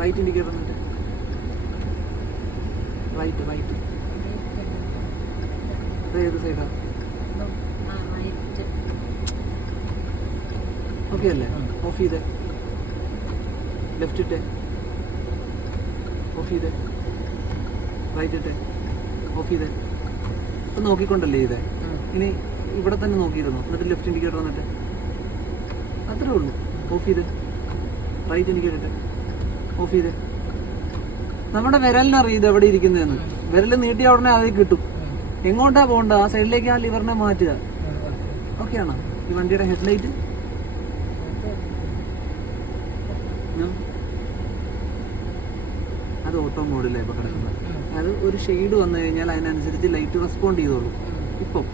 Right indicator എന്നിട്ട് right right. അത് ഏത് സൈഡാ? ഓക്കെ അല്ലേ? ഓഫ് ചെയ്തേ. ലെഫ്റ്റ് ഇട്ടേ. ഓഫ് ചെയ്തേ. റൈറ്റ് ഇട്ടേ. ഓഫ് ചെയ്തേ. ഇപ്പം നോക്കിക്കൊണ്ടല്ലേ ചെയ്തേ? ഇനി ഇവിടെ തന്നെ നോക്കിയിരുന്നു. എന്നിട്ട് ലെഫ്റ്റ് ഇൻഡിക്കേറ്റർ വന്നിട്ട് അത്രേ ഉള്ളൂ. ഓഫ് ചെയ്തേ. റൈറ്റ് ഇൻഡിക്കേറ്റർ ഇട്ടേ. ഓഫ് ചെയ്തേ. നമ്മുടെ വിരലിനറിയും ഇത് എവിടെ ഇരിക്കുന്നതെന്ന്. വിരൽ നീട്ടിയ ഉടനെ അതിൽ കിട്ടും. എങ്ങോട്ടാ പോകണ്ട, ആ സൈഡിലേക്ക് ആ ലിവറിനെ മാറ്റുക. ഓക്കെയാണോ? ഈ വണ്ടിയുടെ ഹെഡ്ലൈറ്റ് അത് ഓട്ടോ മോഡിലാണ് ഇപ്പോൾ കിടക്കുന്നത്. അത് ഒരു ഷെയ്ഡ് വന്നു കഴിഞ്ഞാൽ അതിനനുസരിച്ച് ലൈറ്റ് റെസ്പോണ്ട് ചെയ്തോളൂ. ഇപ്പം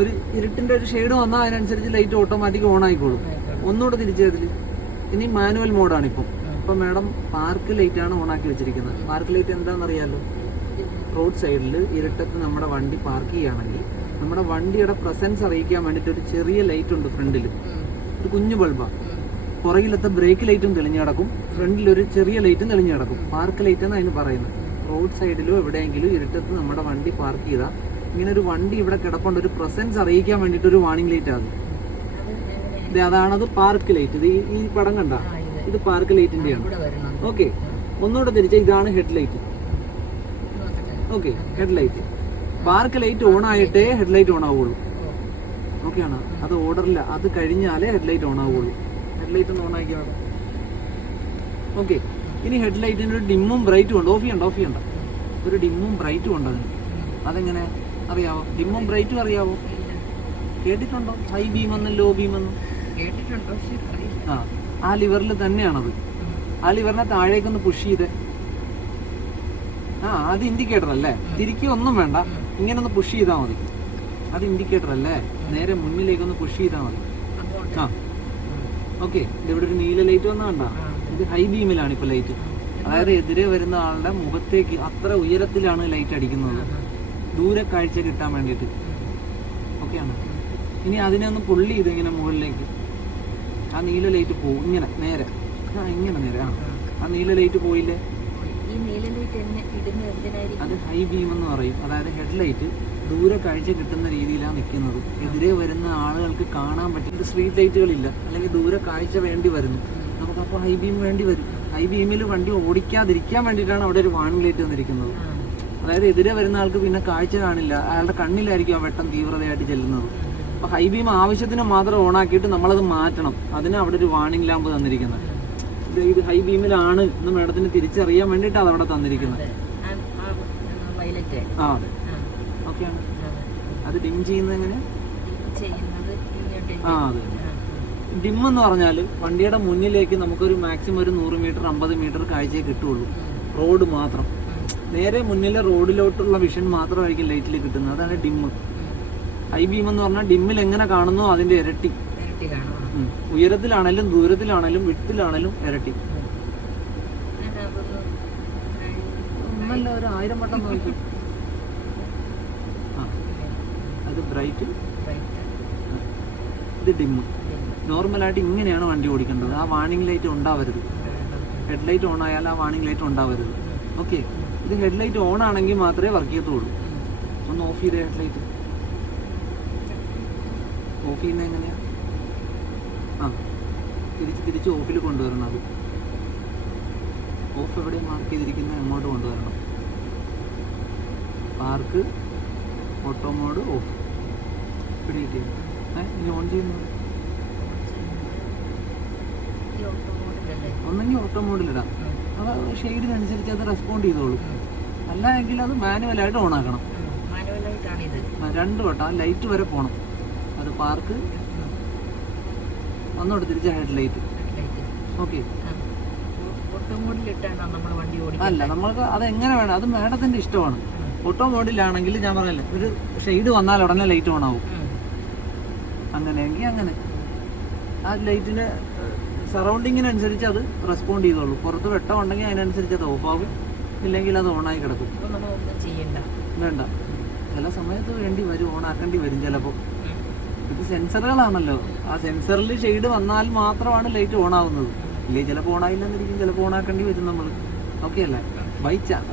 ഒരു ഇരുട്ടിൻ്റെ ഒരു ഷെയ്ഡ് വന്നാൽ അതിനനുസരിച്ച് ലൈറ്റ് ഓട്ടോമാറ്റിക് ഓൺ ആയിക്കോളും. ഒന്നുകൂടെ തിരിച്ചതിൽ ഇനി മാനുവൽ മോഡാണ് ഇപ്പം. ഇപ്പം മാഡം പാർക്ക് ലൈറ്റാണ് ഓൺ ആക്കി വെച്ചിരിക്കുന്നത്. Park light എന്താണെന്നറിയാമല്ലോ? റോഡ് സൈഡിൽ ഇരുട്ടത്ത് നമ്മുടെ വണ്ടി പാർക്ക് ചെയ്യുകയാണെങ്കിൽ നമ്മുടെ വണ്ടിയുടെ പ്രസൻസ് അറിയിക്കാൻ വേണ്ടിയിട്ട് ഒരു ചെറിയ ലൈറ്റ് ഉണ്ട് ഫ്രണ്ടിൽ. ഒരു കുഞ്ഞു ബൾബാണ്. പുറകിലത്തെ ബ്രേക്ക് ലൈറ്റും തെളിഞ്ഞു കിടക്കും, ഫ്രണ്ടിലൊരു ചെറിയ ലൈറ്റും തെളിഞ്ഞു കിടക്കും. പാർക്ക് ലൈറ്റ് എന്ന് അതിന് പറയുന്നത്. റോഡ് സൈഡിലോ എവിടെയെങ്കിലും ഇരുട്ടത്ത് നമ്മുടെ വണ്ടി പാർക്ക് ചെയ്താൽ ഇങ്ങനെ ഒരു വണ്ടി ഇവിടെ കിടപ്പുണ്ട്, ഒരു പ്രസൻസ് അറിയിക്കാൻ വേണ്ടിയിട്ട് ഒരു വാർണിംഗ് ലൈറ്റ് ആണ്. അതാണത് പാർക്ക് ലൈറ്റ്. ഇത് ഈ പടം കണ്ട, ഇത് പാർക്ക് ലൈറ്റിൻ്റെയാണ്. ഓക്കെ, ഒന്നുകൂടെ തിരിച്ചാൽ ഇതാണ് head light. Okay, head light. Park light on ആയിട്ടേ ഹെഡ് ലൈറ്റ് ഓൺ ആവുള്ളൂ. ഓക്കെ ആണോ? അത് ഓർഡറില്ല. അത് കഴിഞ്ഞാലേ ഹെഡ് ലൈറ്റ് ഓൺ ആവുള്ളൂ. ഹെഡ് ലൈറ്റ് ഒന്ന് ഓൺ ആക്കിയാണ്. ഓക്കെ, ഇനി ഹെഡ് ലൈറ്റിന് ഒരു ഡിമ്മും ബ്രൈറ്റും ഉണ്ട്. ഓഫ് ചെയ്യണ്ട. ഒരു ഡിമ്മും ബ്രൈറ്റും ഉണ്ട് അതിന്. അതെങ്ങനെ അറിയാവോ? ഡിമ്മും ബ്രൈറ്റും അറിയാവോ? കേട്ടിട്ടുണ്ടോ? ഹൈ ബീം എന്നും ലോ ബീം എന്നും കേട്ടിട്ടുണ്ടോ? ആ ലിവറിൽ തന്നെയാണത്. ആ ലിവറിനെ താഴേക്കൊന്ന് പുഷ് ചെയ്ത് അത് ഇൻഡിക്കേറ്റർ അല്ലേ? തിരിക്കൊന്നും വേണ്ട, ഇങ്ങനെ ഒന്ന് പുഷ് ചെയ്താൽ മതി. അത് ഇൻഡിക്കേറ്റർ അല്ലേ? നേരെ മുന്നിലേക്കൊന്ന് പുഷ് ചെയ്താൽ മതി. ഓക്കെ, ഇതിവിടെ ഒരു നീല ലൈറ്റ് വന്നാൽ കണ്ട, ഇത് ഹൈ ബീമിലാണ് ഇപ്പോൾ ലൈറ്റ്. അതായത് എതിരെ വരുന്ന ആളുടെ മുഖത്തേക്ക് അത്ര ഉയരത്തിലാണ് ലൈറ്റ് അടിക്കുന്നത്, ദൂരെ കാഴ്ച കിട്ടാൻ വേണ്ടിയിട്ട്. ഓക്കെയാണ്. ഇനി അതിനെ ഒന്ന് പുള്ളി ചെയ്ത് ഇങ്ങനെ മുകളിലേക്ക് ആ നീല ലൈറ്റ് പോകും. ഇങ്ങനെ നേരെ ഇങ്ങനെ നേരെ ആ നീല ലൈറ്റ് പോയില്ലേ? അത് ഹൈ ബീം എന്ന് പറയും. അതായത് ഹെഡ് ലൈറ്റ് ദൂരെ കാഴ്ച കിട്ടുന്ന രീതിയിലാണ് നിൽക്കുന്നത്. എതിരെ വരുന്ന ആളുകൾക്ക് കാണാൻ പറ്റും. സ്ട്രീറ്റ് ലൈറ്റുകളില്ല, അല്ലെങ്കിൽ ദൂരെ കാഴ്ച വേണ്ടി വരുന്നു നമുക്കപ്പോൾ ഹൈ ബീം വേണ്ടി വരും. ഹൈ ബീമിൽ വണ്ടി ഓടിക്കാതിരിക്കാൻ വേണ്ടിയിട്ടാണ് അവിടെ ഒരു വാർണിംഗ് ലൈറ്റ് വന്നിരിക്കുന്നത്. അതായത് എതിരെ വരുന്ന ആൾക്ക് പിന്നെ കാഴ്ച കാണില്ല, അയാളുടെ കണ്ണിലായിരിക്കും ആ വെട്ടം തീവ്രതയായിട്ട് ചെല്ലുന്നത്. അപ്പോൾ ഹൈ ബീം ആവശ്യത്തിന് മാത്രം ഓണാക്കിയിട്ട് നമ്മളത് മാറ്റണം. അതിന് അവിടെ ഒരു വാർണിംഗ് ലാമ്പ് തന്നിരിക്കുന്നത്. ഇത് ഹൈ ബീമിലാണ് എന്ന് മാഡത്തിന് തിരിച്ചറിയാൻ വേണ്ടിയിട്ട് അത് അവിടെ തന്നിരിക്കുന്നത്. അതെ, ഓക്കെയാണ്. അത് ഡിം ചെയ്യുന്നത് എങ്ങനെ? അതെ. ഡിം എന്ന് പറഞ്ഞാൽ വണ്ടിയുടെ മുന്നിലേക്ക് നമുക്കൊരു മാക്സിമം ഒരു 100 മീറ്റർ 50 മീറ്റർ കാഴ്ചയെ കിട്ടുള്ളൂ. റോഡ് മാത്രം, നേരെ മുന്നിലെ റോഡിലോട്ടുള്ള വിഷൻ മാത്രമായിരിക്കും ലൈറ്റിൽ കിട്ടുന്നത്. അതാണ് ഡിം. ഹൈ ബീം എന്ന് പറഞ്ഞാൽ ഡിമ്മിൽ എങ്ങനെ കാണുന്നു അതിന്റെ ഇരട്ടി. ഉയരത്തിലാണേലും ദൂരത്തിലാണേലും വിട്ടിലാണേലും ഇരട്ടി. ഒന്നല്ല, ഒരു 1000 വട്ടം നോക്കി. അത് ബ്രൈറ്റ്, ഇത് ഡിമ്മ്. നോർമലായിട്ട് ഇങ്ങനെയാണ് വണ്ടി ഓടിക്കേണ്ടത്. ആ വാർണിംഗ് ലൈറ്റ് ഉണ്ടാവരുത്. ഹെഡ് ലൈറ്റ് ഓൺ ആയാൽ ആ വാർണിംഗ് ലൈറ്റ് ഉണ്ടാവരുത്. ഓക്കെ, ഇത് ഹെഡ് ലൈറ്റ് ഓൺ ആണെങ്കിൽ മാത്രമേ വർക്ക് ചെയ്യത്തുള്ളൂ. ഒന്ന് ഓഫ് ചെയ്തേ. ഹെഡ് ലൈറ്റ് ഓഫ് ചെയ്യുന്നത് എങ്ങനെയാണ്? തിരിച്ച് ഓഫിൽ കൊണ്ടുവരണം. അത് ഓഫ് എവിടെ മാർക്ക് ചെയ്തിരിക്കുന്നത് അങ്ങോട്ട് കൊണ്ടുവരണം. Park, auto mode, off. ഇവിടെ കിട്ടിയത് ഇനി ഓൺ ചെയ്യുന്നത് ഒന്നെങ്കിൽ ഓട്ടോ മോഡിലിടാം. അത് ഷെയ്ഡിനനുസരിച്ച് അത് റെസ്പോണ്ട് ചെയ്തോളൂ. അല്ല എങ്കിൽ അത് മാനുവലായിട്ട് ഓൺ ആക്കണം. രണ്ടു വട്ടം ആ ലൈറ്റ് വരെ പോകണം. അത് പാർക്ക്, ഒന്നോട്ട് തിരിച്ച ഹെഡ് ലൈറ്റ്. ഓക്കെ, അല്ല നമ്മൾക്ക് അത് എങ്ങനെ വേണം, അത് മാഡത്തിന്റെ ഇഷ്ടമാണ്. ഓട്ടോ മോഡിലാണെങ്കിൽ ഞാൻ പറഞ്ഞല്ലേ, ഒരു ഷെയ്ഡ് വന്നാൽ ഉടനെ ലൈറ്റ് ഓൺ ആവും. അങ്ങനെയെങ്കിൽ അങ്ങനെ ആ ലൈറ്റിന് സറൗണ്ടിങ്ങിനനുസരിച്ച് അത് റെസ്പോണ്ട് ചെയ്തോളൂ. പുറത്ത് വെട്ടം ഉണ്ടെങ്കിൽ അതിനനുസരിച്ച് അത് ഓഫ് ആകും, ഇല്ലെങ്കിൽ അത് ഓണായി കിടക്കും. വേണ്ട, ചില സമയത്ത് വേണ്ടി വരും, ഓണാക്കേണ്ടി വരും ചിലപ്പോൾ. ഇത് സെൻസറുകളാണല്ലോ, ആ സെൻസറിൽ ഷെയ്ഡ് വന്നാൽ മാത്രമാണ് ലൈറ്റ് ഓൺ ആവുന്നത്. ഇല്ലേ ചിലപ്പോൾ ഓണായില്ലെന്നിരിക്കും, ചിലപ്പോൾ ഓണാക്കേണ്ടി വരും നമ്മൾ. ഓക്കെ അല്ലേ?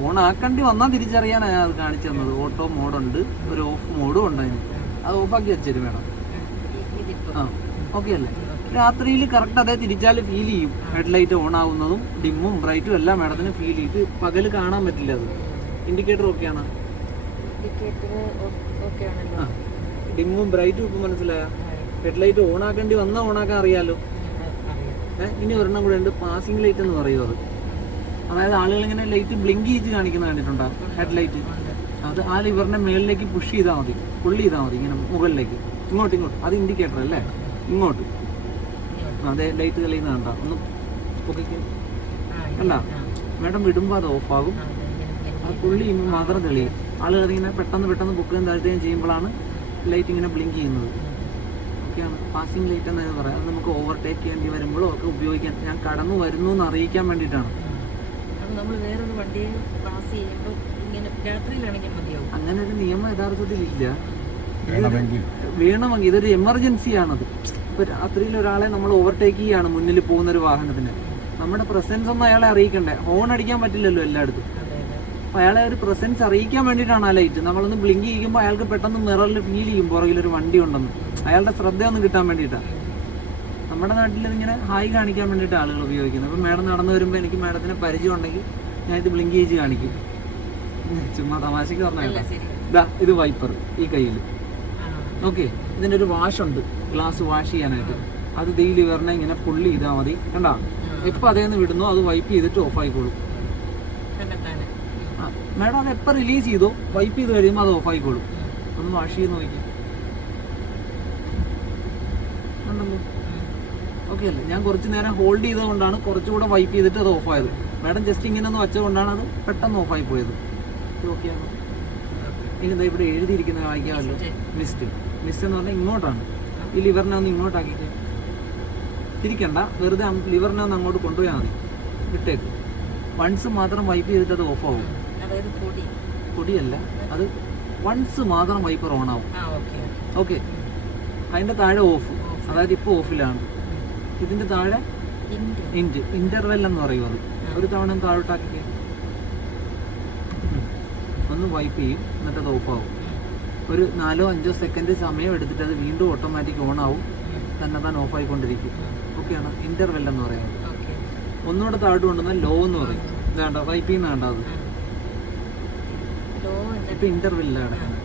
ഓണാക്കേണ്ടി വന്നാൽ തിരിച്ചറിയാനാണ് അത് കാണിച്ചു തന്നത്. ഓട്ടോ മോഡുണ്ട്, ഒരു ഓഫ് മോഡും ഉണ്ട് അതിന്. അത് ഓഫാക്കി വെച്ചിട്ട് വേണം. ആ ഓക്കെ അല്ലേ? രാത്രിയിൽ കറക്റ്റ് അതേ തിരിച്ചാൽ ഫീൽ ചെയ്യും. ഹെഡ്ലൈറ്റ് ഓൺ ആവുന്നതും ഡിമ്മും ബ്രൈറ്റും എല്ലാം മാഡത്തിന് ഫീൽ ചെയ്ത് പകൽ കാണാൻ പറ്റില്ല. അത് ഇൻഡിക്കേറ്റർ ഓക്കെയാണ്. ഡിമ്മും ബ്രൈറ്റും ഇപ്പം മനസ്സിലായ ഹെഡ്ലൈറ്റ് ഓൺ ആക്കേണ്ടി വന്നാൽ ഓണാക്കാൻ അറിയാലോ. ഇനി ഒരെണ്ണം കൂടെ ഉണ്ട്, പാസിംഗ് ലൈറ്റ് എന്ന് പറയും. അത് അതായത് ആളുകൾ ഇങ്ങനെ ലൈറ്റ് ബ്ലിങ്ക് ചെയ്ത് കാണിക്കുന്ന കണ്ടിട്ടുണ്ടാകും ഹെഡ്ലൈറ്റ്. അത് ആ ലിവറിനെ മേളിലേക്ക് പുഷ് ചെയ്താൽ മതി, പുള്ളി ചെയ്താൽ മതി, ഇങ്ങനെ മുകളിലേക്ക് ഇങ്ങോട്ട്. അത് ഇൻഡിക്കേറ്റർ അല്ലേ? ഇങ്ങോട്ട് അതെ ലൈറ്റ് തെളിയുന്ന കണ്ട ഒന്ന് പൊക്കിക്ക് കണ്ട മാഡം വിടുമ്പോൾ അത് ഓഫാകും. അത് പുള്ളി മാത്രം തെളിയും. ആളുകൾ ഇങ്ങനെ പെട്ടെന്ന് പൊക്കുകയും താഴ്ത്തുകയും ചെയ്യുമ്പോഴാണ് ലൈറ്റ് ഇങ്ങനെ ബ്ലിങ്ക് ചെയ്യുന്നത്. ഒക്കെയാണ് പാസിംഗ് ലൈറ്റ് എന്ന് പറയാം. അത് നമുക്ക് ഓവർടേക്ക് ചെയ്യേണ്ടി വരുമ്പോഴും ഒക്കെ ഉപയോഗിക്കാൻ, ഞാൻ കടന്നു വരുന്നു എന്ന് അറിയിക്കാൻ വേണ്ടിയിട്ടാണ്. അങ്ങനെ ഒരു നിയമം യഥാർത്ഥത്തിൽ ഇല്ല. വേണമെങ്കിൽ ഇതൊരു എമർജൻസി ആണത്. ഇപ്പൊ രാത്രിയിൽ ഒരാളെ നമ്മൾ ഓവർടേക്ക് ചെയ്യാണ് മുന്നിൽ പോകുന്ന ഒരു വാഹനത്തിന്, നമ്മുടെ പ്രസൻസ് ഒന്നും അയാളെ അറിയിക്കണ്ടേ? ഹോൺ അടിക്കാൻ പറ്റില്ലല്ലോ എല്ലായിടത്തും. അപ്പൊ അയാളെ ഒരു പ്രസൻസ് അറിയിക്കാൻ വേണ്ടിയിട്ടാണ് ആ ലൈറ്റ്. നമ്മളൊന്ന് ബ്ലിങ്ക് ചെയ്യുമ്പോൾ അയാൾക്ക് പെട്ടെന്ന് മിററിൽ ഫീൽ ചെയ്യും പുറകിലൊരു വണ്ടി ഉണ്ടെന്ന്. അയാളുടെ ശ്രദ്ധയൊന്നും കിട്ടാൻ വേണ്ടിയിട്ടാണ്. നമ്മുടെ നാട്ടിൽ ഇങ്ങനെ ഹായ് കാണിക്കാൻ വേണ്ടിയിട്ട് ആളുകൾ ഉപയോഗിക്കുന്നത്. അപ്പം മാഡം നടന്നു വരുമ്പോൾ എനിക്ക് മാഡത്തിന് പരിചയം ഉണ്ടെങ്കിൽ ഞാൻ ഇത് ബ്ലിങ്ക് ചെയ്ത് കാണിക്കും. ചുമ്മാ തമാശക്ക് പറഞ്ഞാൽ ഇതാ ഇത് വൈപ്പർ ഈ കയ്യിൽ. ഓക്കെ, ഇതിനൊരു വാഷുണ്ട്, ഗ്ലാസ് വാഷ് ചെയ്യാനായിട്ട്. അത് ഡെയിലി വരണ ഇങ്ങനെ പുള്ളി ചെയ്താൽ മതി. കണ്ടാ എപ്പോൾ അതേന്ന് വിടുന്നോ അത് വൈപ്പ് ചെയ്തിട്ട് ഓഫ് ആയിക്കോളും. ആ മാഡം അത് എപ്പോൾ റിലീസ് ചെയ്തോ വൈപ്പ് ചെയ്ത് കഴിയുമ്പോൾ അത് ഓഫ് ആയിക്കോളും. ഒന്ന് വാഷ് ചെയ്ത് നോക്കി. ഉണ്ടല്ലോ ഓക്കെ അല്ലേ? ഞാൻ കുറച്ച് നേരം ഹോൾഡ് ചെയ്തുകൊണ്ടാണ് കുറച്ചുകൂടെ വൈപ്പ് ചെയ്തിട്ട് അത് ഓഫായത്. മാഡം ജസ്റ്റ് ഇങ്ങനെ ഒന്ന് വെച്ചുകൊണ്ടാണ് അത് പെട്ടെന്ന് ഓഫായി പോയത്. ഓക്കെയാണ്. എനിക്കെന്താ ഇവിടെ എഴുതിയിരിക്കുന്നത് വായിക്കാമല്ലോ, മിസ്റ്റ്. മിസ്റ്റ് എന്ന് പറഞ്ഞാൽ ഇങ്ങോട്ടാണ്. ഈ ലിവറിനെ ഒന്ന് ഇങ്ങോട്ടാക്കിയിട്ട് തിരിക്കണ്ട, വെറുതെ ലിവറിനെ ഒന്ന് അങ്ങോട്ട് കൊണ്ടുപോയാൽ മതി, വിട്ടേക്ക്. വൺസ് മാത്രം വൈപ്പ് ചെയ്തിട്ട് അത് ഓഫാവും. പൊടിയല്ല, അത് വൺസ് മാത്രം വൈപ്പർ ഓൺ ആവും. ഓക്കെ, അതിൻ്റെ താഴെ ഓഫ്, അതായത് ഇപ്പോൾ ഓഫിലാണ്. ഇതിൻ്റെ താഴെ ഇന്റർവെൽ എന്ന് പറയും. അത് ഒരു തവണ താഴോട്ടാക്കി ഒന്ന് വൈപ്പ് ചെയ്യും, എന്നിട്ട് അത് ഓഫാവും. ഒരു 4-5 സെക്കൻഡ് സമയം എടുത്തിട്ട് അത് വീണ്ടും ഓട്ടോമാറ്റിക് ഓൺ ആവും, തന്നെ താൻ ഓഫായിക്കൊണ്ടിരിക്കും. ഓക്കെയാണ് ഇന്റർവെൽ എന്ന് പറയുന്നത്. ഒന്നുകൂടെ താഴോട്ട് കൊണ്ടുവന്നാൽ ലോ എന്ന് പറയും. ഇതാണ്ട വൈപ്പ് ചെയ്യുന്ന കണ്ട അത് ഇപ്പം ഇന്റർവെല്ലിലാണ് കിടക്കുന്നത്.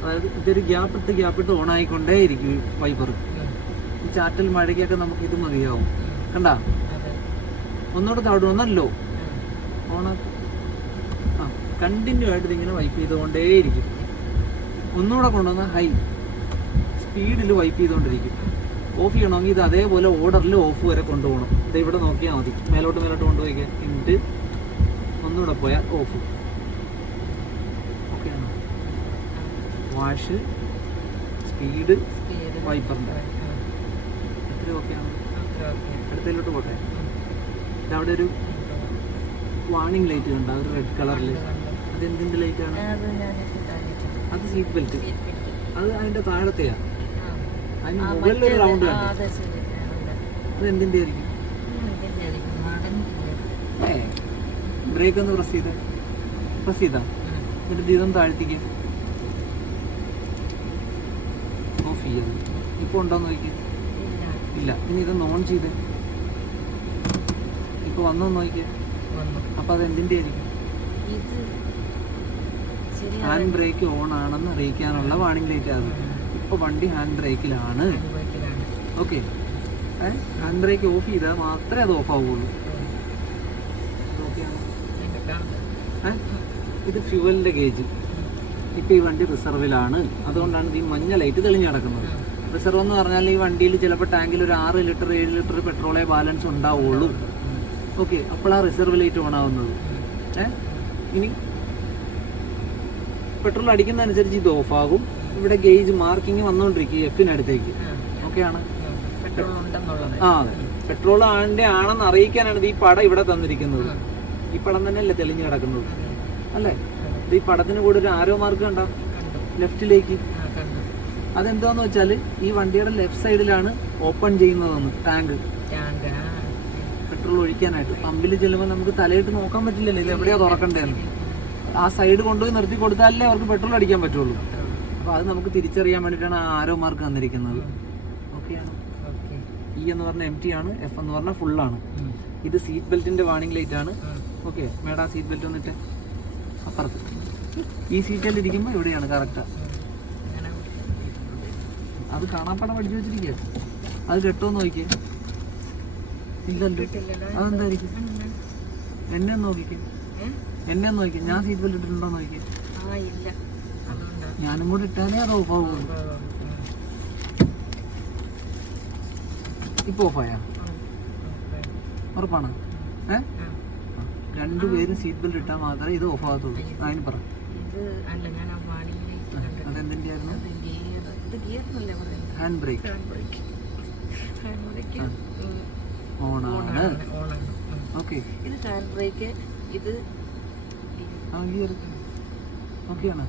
അതായത് ഇതൊരു ഗ്യാപ്പിട്ട് ഓൺ ആയിക്കൊണ്ടേ ഇരിക്കും വൈപ്പർ. ഈ ചാറ്റൽ മഴയ്ക്കൊക്കെ നമുക്ക് ഇത് മതിയാവും. കണ്ടാ ഒന്നുകൂടെ താഴോട്ട് വന്നാൽ ലോ ഓണാക്കും. ആ കണ്ടിന്യൂ ആയിട്ട് ഇതിങ്ങനെ വൈപ്പ് ചെയ്തുകൊണ്ടേയിരിക്കും. ഒന്നുകൂടെ കൊണ്ടുവന്നാൽ ഹൈ സ്പീഡിൽ വൈപ്പ് ചെയ്തുകൊണ്ടിരിക്കും. ഓഫ് ചെയ്യണമെങ്കിൽ ഇത് അതേപോലെ ഓർഡറിൽ ഓഫ് വരെ കൊണ്ടുപോകണം. ഇത് ഇവിടെ നോക്കിയാൽ മതി, മേലോട്ട് കൊണ്ടുപോയിക്കാൻ. എന്നിട്ട് ഒന്നുകൂടെ പോയാൽ ഓഫ്. ഓക്കെയാണോ? വാഷ്, സ്പീഡ്, വൈപ്പറിൻ്റെ എത്ര ഓക്കെയാണ്? അടുത്തതിലോട്ട് പോട്ടെ. അവിടെ ഒരു വാർണിംഗ് ലൈറ്റ് കണ്ട, ഒരു റെഡ് കളറിൽ. അതെന്തിൻ്റെ ലൈറ്റാണ്? അത് സീറ്റ് ബെൽറ്റ്. അത് അതിൻ്റെ താഴത്തെയാണ്. അതിന് മുകളിലൊരു റൗണ്ട് കണ്ടു. അത് എന്തിൻ്റെ ആയിരിക്കും? ബ്രേക്ക് ഒന്ന് പ്രസ് ചെയ്താ എന്നിട്ട് ഇതൊന്ന് താഴ്ത്തിക്ക്. ഓഫ് ചെയ്യത് ഇപ്പോൾ ഉണ്ടോന്ന് നോക്കിയാൽ ഇല്ല. ഇനി ഇതൊന്ന് ഓൺ ചെയ്ത് ഇപ്പോൾ വന്നോന്ന് നോക്കിയാൽ. അപ്പോൾ അത് എന്തിൻ്റെ ആയിരിക്കും? ഹാൻഡ് ബ്രേക്ക് ഓൺ ആണെന്ന് അറിയിക്കാനുള്ള വാർണിംഗ് ലൈറ്റ്. അത് ഇപ്പോൾ വണ്ടി ഹാൻഡ് ബ്രേക്കിലാണ്. ഓക്കെ, ഹാൻഡ് ബ്രേക്ക് ഓഫ് ചെയ്താൽ മാത്രമേ അത് ഓഫ് ആവുകയുള്ളൂ. ഇത് ഫ്യൂവലിൻ്റെ ഗേജ്. ഇപ്പോൾ ഈ വണ്ടി റിസർവിലാണ്, അതുകൊണ്ടാണ് ഈ മഞ്ഞ ലൈറ്റ് തെളിഞ്ഞ് കിടക്കുന്നത്. റിസർവ് എന്ന് പറഞ്ഞാൽ ഈ വണ്ടിയിൽ ചിലപ്പോൾ ടാങ്കിൽ ഒരു 6 ലിറ്റർ 7 ലിറ്റർ പെട്രോളേ ബാലൻസ് ഉണ്ടാവുള്ളൂ. ഓക്കെ, അപ്പോഴാണ് റിസർവ് ലൈറ്റ് ഓൺ ആവുന്നത്. ഇനി പെട്രോൾ അടിക്കുന്നതനുസരിച്ച് ഇത് ഓഫാകും. ഇവിടെ ഗേജ് മാർക്കിങ് വന്നുകൊണ്ടിരിക്കും എഫിനടുത്തേക്ക്. ഓക്കെയാണ്. ആ അതെ, പെട്രോൾ ആണെന്ന് അറിയിക്കാനാണ് ഈ പടം ഇവിടെ തന്നിരിക്കുന്നത്. ഈ പടം തന്നെയല്ലേ തെളിഞ്ഞ് കിടക്കുന്നത് അല്ലേ? ഇത് ഈ പടത്തിന് കൂടെ ഒരു ആരോ മാർക്ക് കണ്ട ലെഫ്റ്റിലേക്ക്. അതെന്താന്ന് വെച്ചാൽ ഈ വണ്ടിയുടെ ലെഫ്റ്റ് സൈഡിലാണ് ഓപ്പൺ ചെയ്യുന്നതെന്ന് ടാങ്ക്. Petrol petrol ഒഴിക്കാനായിട്ട്. പമ്പിൽ ചെല്ലുമ്പോൾ നമുക്ക് തലയിട്ട് നോക്കാൻ പറ്റില്ലല്ലോ ഇത് എവിടെയാണ് തുറക്കണ്ടേന്ന്. ആ സൈഡ് കൊണ്ടുപോയി നിർത്തി കൊടുത്താലേ അവർക്ക് പെട്രോൾ അടിക്കാൻ പറ്റുള്ളൂ. അപ്പോൾ അത് നമുക്ക് തിരിച്ചറിയാൻ വേണ്ടിയിട്ടാണ് ആ ആരോ മാർക്ക് തന്നിരിക്കുന്നത്. ഓക്കെയാണ്. ഇ എന്ന് പറഞ്ഞാൽ എം ടി ആണ്, എഫ് എന്ന് പറഞ്ഞാൽ ഫുള്ളാണ്. ഇത് സീറ്റ് ബെൽറ്റിൻ്റെ വാണിംഗ് ലൈറ്റ് ആണ്. ഓക്കെ, മേഡം സീറ്റ് ബെൽറ്റ് വന്നിട്ട് അപ്പുറത്ത് ഈ സീറ്റിൽ ഇരിക്കുമ്പോൾ ഇവിടെയാണ് കറക്റ്റാ. അത് കാണാപ്പാടം പഠിച്ചു വെച്ചിരിക്കുക. അത് കെട്ടുമെന്ന് നോക്കിയേ. ഇല്ലല്ലോ, അതെന്തായിരിക്കും? എന്നെ ഒന്ന് നോക്കിക്കേ, എന്നെ ഒന്ന് നോക്കിയേ. ഞാൻ സീറ്റ് ബെൽറ്റ് ഇട്ടിട്ടുണ്ടോ നോക്കിയേ. ഞാനും കൂടി ഇട്ടാലേ അത് ഓഫ് ആവുള്ളൂ. ഇപ്പൊ ഓഫായാ? ഉറപ്പാണ്? രണ്ടുപേരും സീറ്റ് ബെൽറ്റ് ഇട്ടാൽ മാത്രമേ ഇത് ഓഫ് ആകത്തുള്ളൂ. അതിന് പറ. അതെന്തിൻ്റെ ആയിരുന്നു? ഹാൻഡ് ബ്രേക്ക് ഓണാണ്. ഓക്കെ, ഇത് ഹാൻഡ് ബ്രേക്ക്, ഇത് ഗിയർ ഓക്കെയാണ്.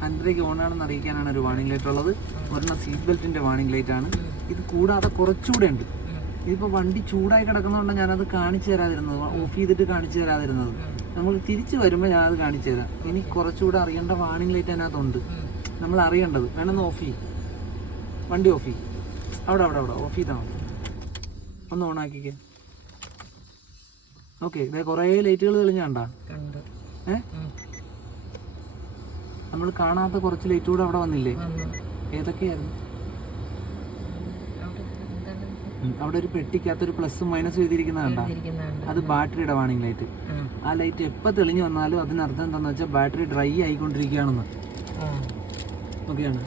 ഹാൻഡ് ബ്രേക്ക് ഓണാണെന്ന് അറിയിക്കാനാണ് ഒരു വാണിംഗ് ലൈറ്റ് ഉള്ളത്. ഒരെണ്ണം സീറ്റ് ബെൽറ്റിൻ്റെ വാണിംഗ് ലൈറ്റ് ആണ്. ഇത് കൂടാതെ കുറച്ചുകൂടെ ഉണ്ട്. ഇതിപ്പോൾ വണ്ടി ചൂടായി കിടക്കുന്നതുകൊണ്ട് ഞാനത് കാണിച്ചു തരാതിരുന്നത്, ഓഫ് ചെയ്തിട്ട് കാണിച്ചു തരാതിരുന്നത്. നമ്മൾ തിരിച്ച് വരുമ്പോൾ ഞാനത് കാണിച്ചു തരാം. ഇനി കുറച്ചുകൂടെ അറിയേണ്ട വാണിംഗ് ലൈറ്റ് അതിനകത്തുണ്ട്, നമ്മൾ അറിയേണ്ടത്. വേണമെന്ന് ഓഫ് ചെയ്യും, വണ്ടി ഓഫ് ചെയ്യും. അവിടെ അവിടെ അവിടെ ഓഫ് ചെയ്താൽ മതി. ഒന്ന് ഓണാക്കിക്കേ. ഓക്കെ, ഇതേ കുറേ ലൈറ്റുകൾ തെളിഞ്ഞാണ്ടാ. നമ്മൾ കാണാത്ത കുറച്ച് ലൈറ്റ് കൂടെ അവിടെ വന്നില്ലേ? ഏതൊക്കെയായിരുന്നു? അവിടെ ഒരു പെട്ടിക്കകത്തൊരു പ്ലസും മൈനസും എഴുതിയിരിക്കുന്ന കണ്ടാ? അത് ബാറ്ററിയുടെ വാണിംഗ് ലൈറ്റ്. ആ ലൈറ്റ് എപ്പോൾ തെളിഞ്ഞു വന്നാലും അതിനർത്ഥം എന്താണെന്ന് വെച്ചാൽ ബാറ്ററി ഡ്രൈ ആയിക്കൊണ്ടിരിക്കുകയാണെന്ന്. ഓക്കെയാണ്.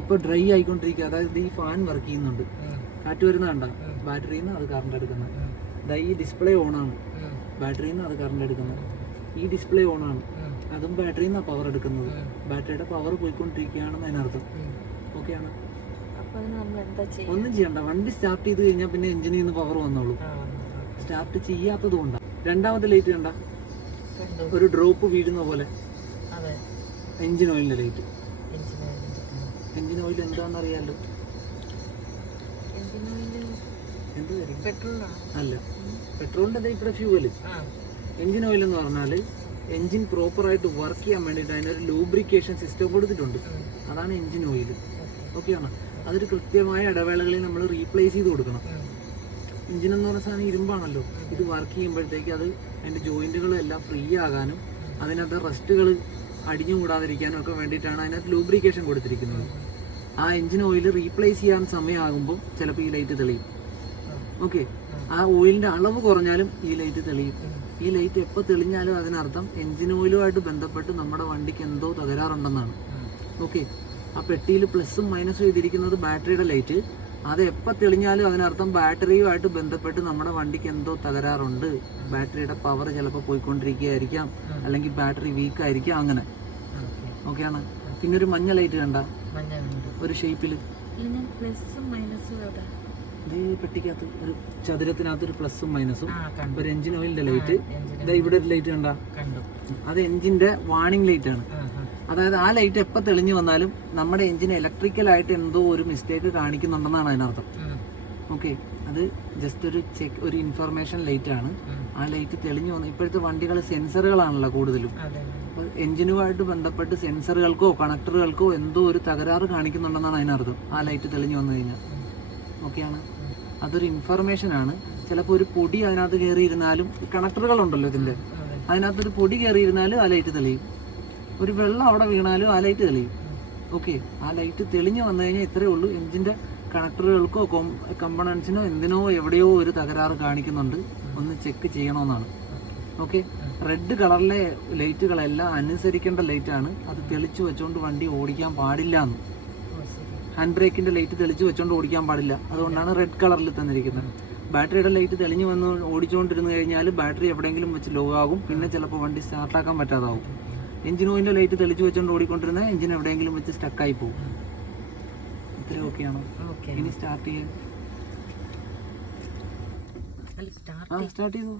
ഇപ്പോൾ ഡ്രൈ ആയിക്കൊണ്ടിരിക്കുക. അതായത് ഈ ഫാൻ വർക്ക് ചെയ്യുന്നുണ്ട്, കാറ്റ് വരുന്ന കണ്ട, ബാറ്ററിയിൽ നിന്ന് അത് കറണ്ട് എടുക്കുന്നത്. ഈ ഡിസ്പ്ലേ ഓണാണ്, ബാറ്ററിയിൽ നിന്ന് അത് കറണ്ട് എടുക്കുന്നത്. ഈ ഡിസ്പ്ലേ ഓണാണ്, അതും ബാറ്ററിയിൽ നിന്നാണ് പവർ എടുക്കുന്നത്. ബാറ്ററിയുടെ പവർ പോയിക്കൊണ്ടിരിക്കുകയാണെന്ന് അതിനർത്ഥം. ഓക്കെയാണ്. ഒന്നും ചെയ്യണ്ട, വണ്ടി സ്റ്റാർട്ട് ചെയ്ത് കഴിഞ്ഞാൽ പിന്നെ എഞ്ചിനിൽ നിന്ന് പവർ വന്നോളൂ. സ്റ്റാർട്ട് ചെയ്യാത്തത് കൊണ്ടാണ്. രണ്ടാമത്തെ ലൈറ്റ് കണ്ട, ഒരു ഡ്രോപ്പ് വീഴുന്ന പോലെ എഞ്ചിൻ ഓയിലിന്റെ ലൈറ്റ്. എഞ്ചിൻ ഓയിൽ എന്താണെന്ന് അറിയാലോ? അല്ല, പെട്രോളിന്റെ ഇവിടെ ഫ്യൂവല്. എഞ്ചിൻ ഓയിൽ എന്ന് പറഞ്ഞാൽ എഞ്ചിൻ പ്രോപ്പറായിട്ട് വർക്ക് ചെയ്യാൻ വേണ്ടിയിട്ട് അതിനൊരു ലൂബ്രിക്കേഷൻ സിസ്റ്റം കൊടുത്തിട്ടുണ്ട്. അതാണ് എഞ്ചിൻ ഓയിൽ. ഓക്കെയാണ്. അതൊരു കൃത്യമായ ഇടവേളകളിൽ നമ്മൾ റീപ്ലേസ് ചെയ്ത് കൊടുക്കണം. എഞ്ചിൻ എന്ന് പറഞ്ഞ സാധനം ഇരുമ്പാണല്ലോ. ഇത് വർക്ക് ചെയ്യുമ്പോഴത്തേക്ക് അത് അതിൻ്റെ ജോയിൻറ്റുകളും എല്ലാം ഫ്രീ ആകാനും അതിനകത്ത് റസ്റ്റുകൾ അടിഞ്ഞു കൂടാതിരിക്കാനും ഒക്കെ വേണ്ടിയിട്ടാണ് അതിനകത്ത് ലൂബ്രിക്കേഷൻ കൊടുത്തിരിക്കുന്നത്. ആ എഞ്ചിൻ ഓയിൽ റീപ്ലേസ് ചെയ്യാൻ സമയമാകുമ്പോൾ ചിലപ്പോൾ ഈ ലൈറ്റ് തെളിയും. ഓക്കെ, ആ ഓയിലിൻ്റെ അളവ് കുറഞ്ഞാലും ഈ ലൈറ്റ് തെളിയും. ഈ ലൈറ്റ് എപ്പോൾ തെളിഞ്ഞാലും അതിനർത്ഥം എഞ്ചിൻ ഓയിലുമായിട്ട് ബന്ധപ്പെട്ട് നമ്മുടെ വണ്ടിക്ക് എന്തോ തകരാറുണ്ടെന്നാണ്. ഓക്കെ, ആ പെട്ടിയിൽ പ്ലസും മൈനസും എഴുതിയിരിക്കുന്നത് ബാറ്ററിയുടെ ലൈറ്റ്. അത് എപ്പോൾ തെളിഞ്ഞാലും അതിനർത്ഥം ബാറ്ററിയുമായിട്ട് ബന്ധപ്പെട്ട് നമ്മുടെ വണ്ടിക്ക് എന്തോ തകരാറുണ്ട്. ബാറ്ററിയുടെ പവർ ചിലപ്പോൾ പോയിക്കൊണ്ടിരിക്കുകയായിരിക്കാം, അല്ലെങ്കിൽ ബാറ്ററി വീക്ക് ആയിരിക്കാം, അങ്ങനെ. ഓക്കെയാണ്. പിന്നെ ഒരു മഞ്ഞ ലൈറ്റ് കണ്ട, ഒരു ഷേപ്പിൽ പെട്ടിക്കകത്ത് ഒരു ചതുരത്തിനകത്ത് ഒരു പ്ലസും മൈനസും, ഒരു എഞ്ചിൻ ഓയിലിന്റെ ലൈറ്റ്. ഇവിടെ ഒരു ലൈറ്റ് കണ്ട, അത് എഞ്ചിന്റെ വാണിംഗ് ലൈറ്റ് ആണ്. അതായത് ആ ലൈറ്റ് എപ്പോൾ തെളിഞ്ഞു വന്നാലും നമ്മുടെ എഞ്ചിന് ഇലക്ട്രിക്കലായിട്ട് എന്തോ ഒരു മിസ്റ്റേക്ക് കാണിക്കുന്നുണ്ടെന്നാണ് അതിനർത്ഥം. ഓക്കെ, അത് ജസ്റ്റ് ഒരു ചെക്ക്, ഒരു ഇൻഫർമേഷൻ ലൈറ്റ് ആണ്. ആ ലൈറ്റ് തെളിഞ്ഞു വന്നു. ഇപ്പോഴത്തെ വണ്ടികൾ സെൻസറുകളാണല്ലോ കൂടുതലും. അപ്പോൾ എഞ്ചിനുമായിട്ട് ബന്ധപ്പെട്ട് സെൻസറുകൾക്കോ കണക്ടറുകൾക്കോ എന്തോ ഒരു തകരാറ് കാണിക്കുന്നുണ്ടെന്നാണ് അതിനർത്ഥം ആ ലൈറ്റ് തെളിഞ്ഞു വന്നു കഴിഞ്ഞാൽ. ഓക്കെയാണ്. അതൊരു ഇൻഫർമേഷൻ ആണ്. ചിലപ്പോൾ ഒരു പൊടി അതിനകത്ത് കയറിയിരുന്നാലും, കണക്ടറുകളുണ്ടല്ലോ ഇതിൻ്റെ, അതിനകത്തൊരു പൊടി കയറിയിരുന്നാലും ആ ലൈറ്റ് തെളിയും. ഒരു വെള്ളം അവിടെ വീണാലും ആ ലൈറ്റ് തെളിയും. ഓക്കെ, ആ ലൈറ്റ് തെളിഞ്ഞു വന്നു കഴിഞ്ഞാൽ ഇത്രയേ ഉള്ളൂ, എഞ്ചിൻ്റെ കണക്ടറുകൾക്കോ കമ്പണൻസിനോ എന്തിനോ എവിടെയോ ഒരു തകരാറ് കാണിക്കുന്നുണ്ട്, ഒന്ന് ചെക്ക് ചെയ്യണമെന്നാണ്. ഓക്കെ, റെഡ് കളറിലെ ലൈറ്റുകളെല്ലാം അനുസരിക്കേണ്ട ലൈറ്റാണ്. അത് തെളിച്ചു വെച്ചുകൊണ്ട് വണ്ടി ഓടിക്കാൻ പാടില്ല എന്ന്. ഹാൻഡ് ബ്രേക്കിൻ്റെ ലൈറ്റ് തെളിച്ച് വെച്ചുകൊണ്ട് ഓടിക്കാൻ പാടില്ല. അതുകൊണ്ടാണ് റെഡ് കളറിൽ തന്നിരിക്കുന്നത്. ബാറ്ററിയുടെ ലൈറ്റ് തെളിഞ്ഞു വന്ന് ഓടിച്ചുകൊണ്ടിരുന്നു കഴിഞ്ഞാൽ ബാറ്ററി എവിടെയെങ്കിലും വെച്ച് ലോ ആകും, പിന്നെ ചിലപ്പോൾ വണ്ടി സ്റ്റാർട്ടാക്കാൻ പറ്റാതാവും. എഞ്ചിൻ ഓയിലിൻ്റെ ലൈറ്റ് തെളിച്ച് വെച്ചുകൊണ്ട് ഓടിക്കൊണ്ടിരുന്ന എഞ്ചിൻ എവിടെയെങ്കിലും വെച്ച് സ്റ്റക്കായി പോകും. ഇത്രയും ഓക്കെയാണോ? ഇനി സ്റ്റാർട്ട് ചെയ്യാൻ. സ്റ്റാർട്ട് ചെയ്തു.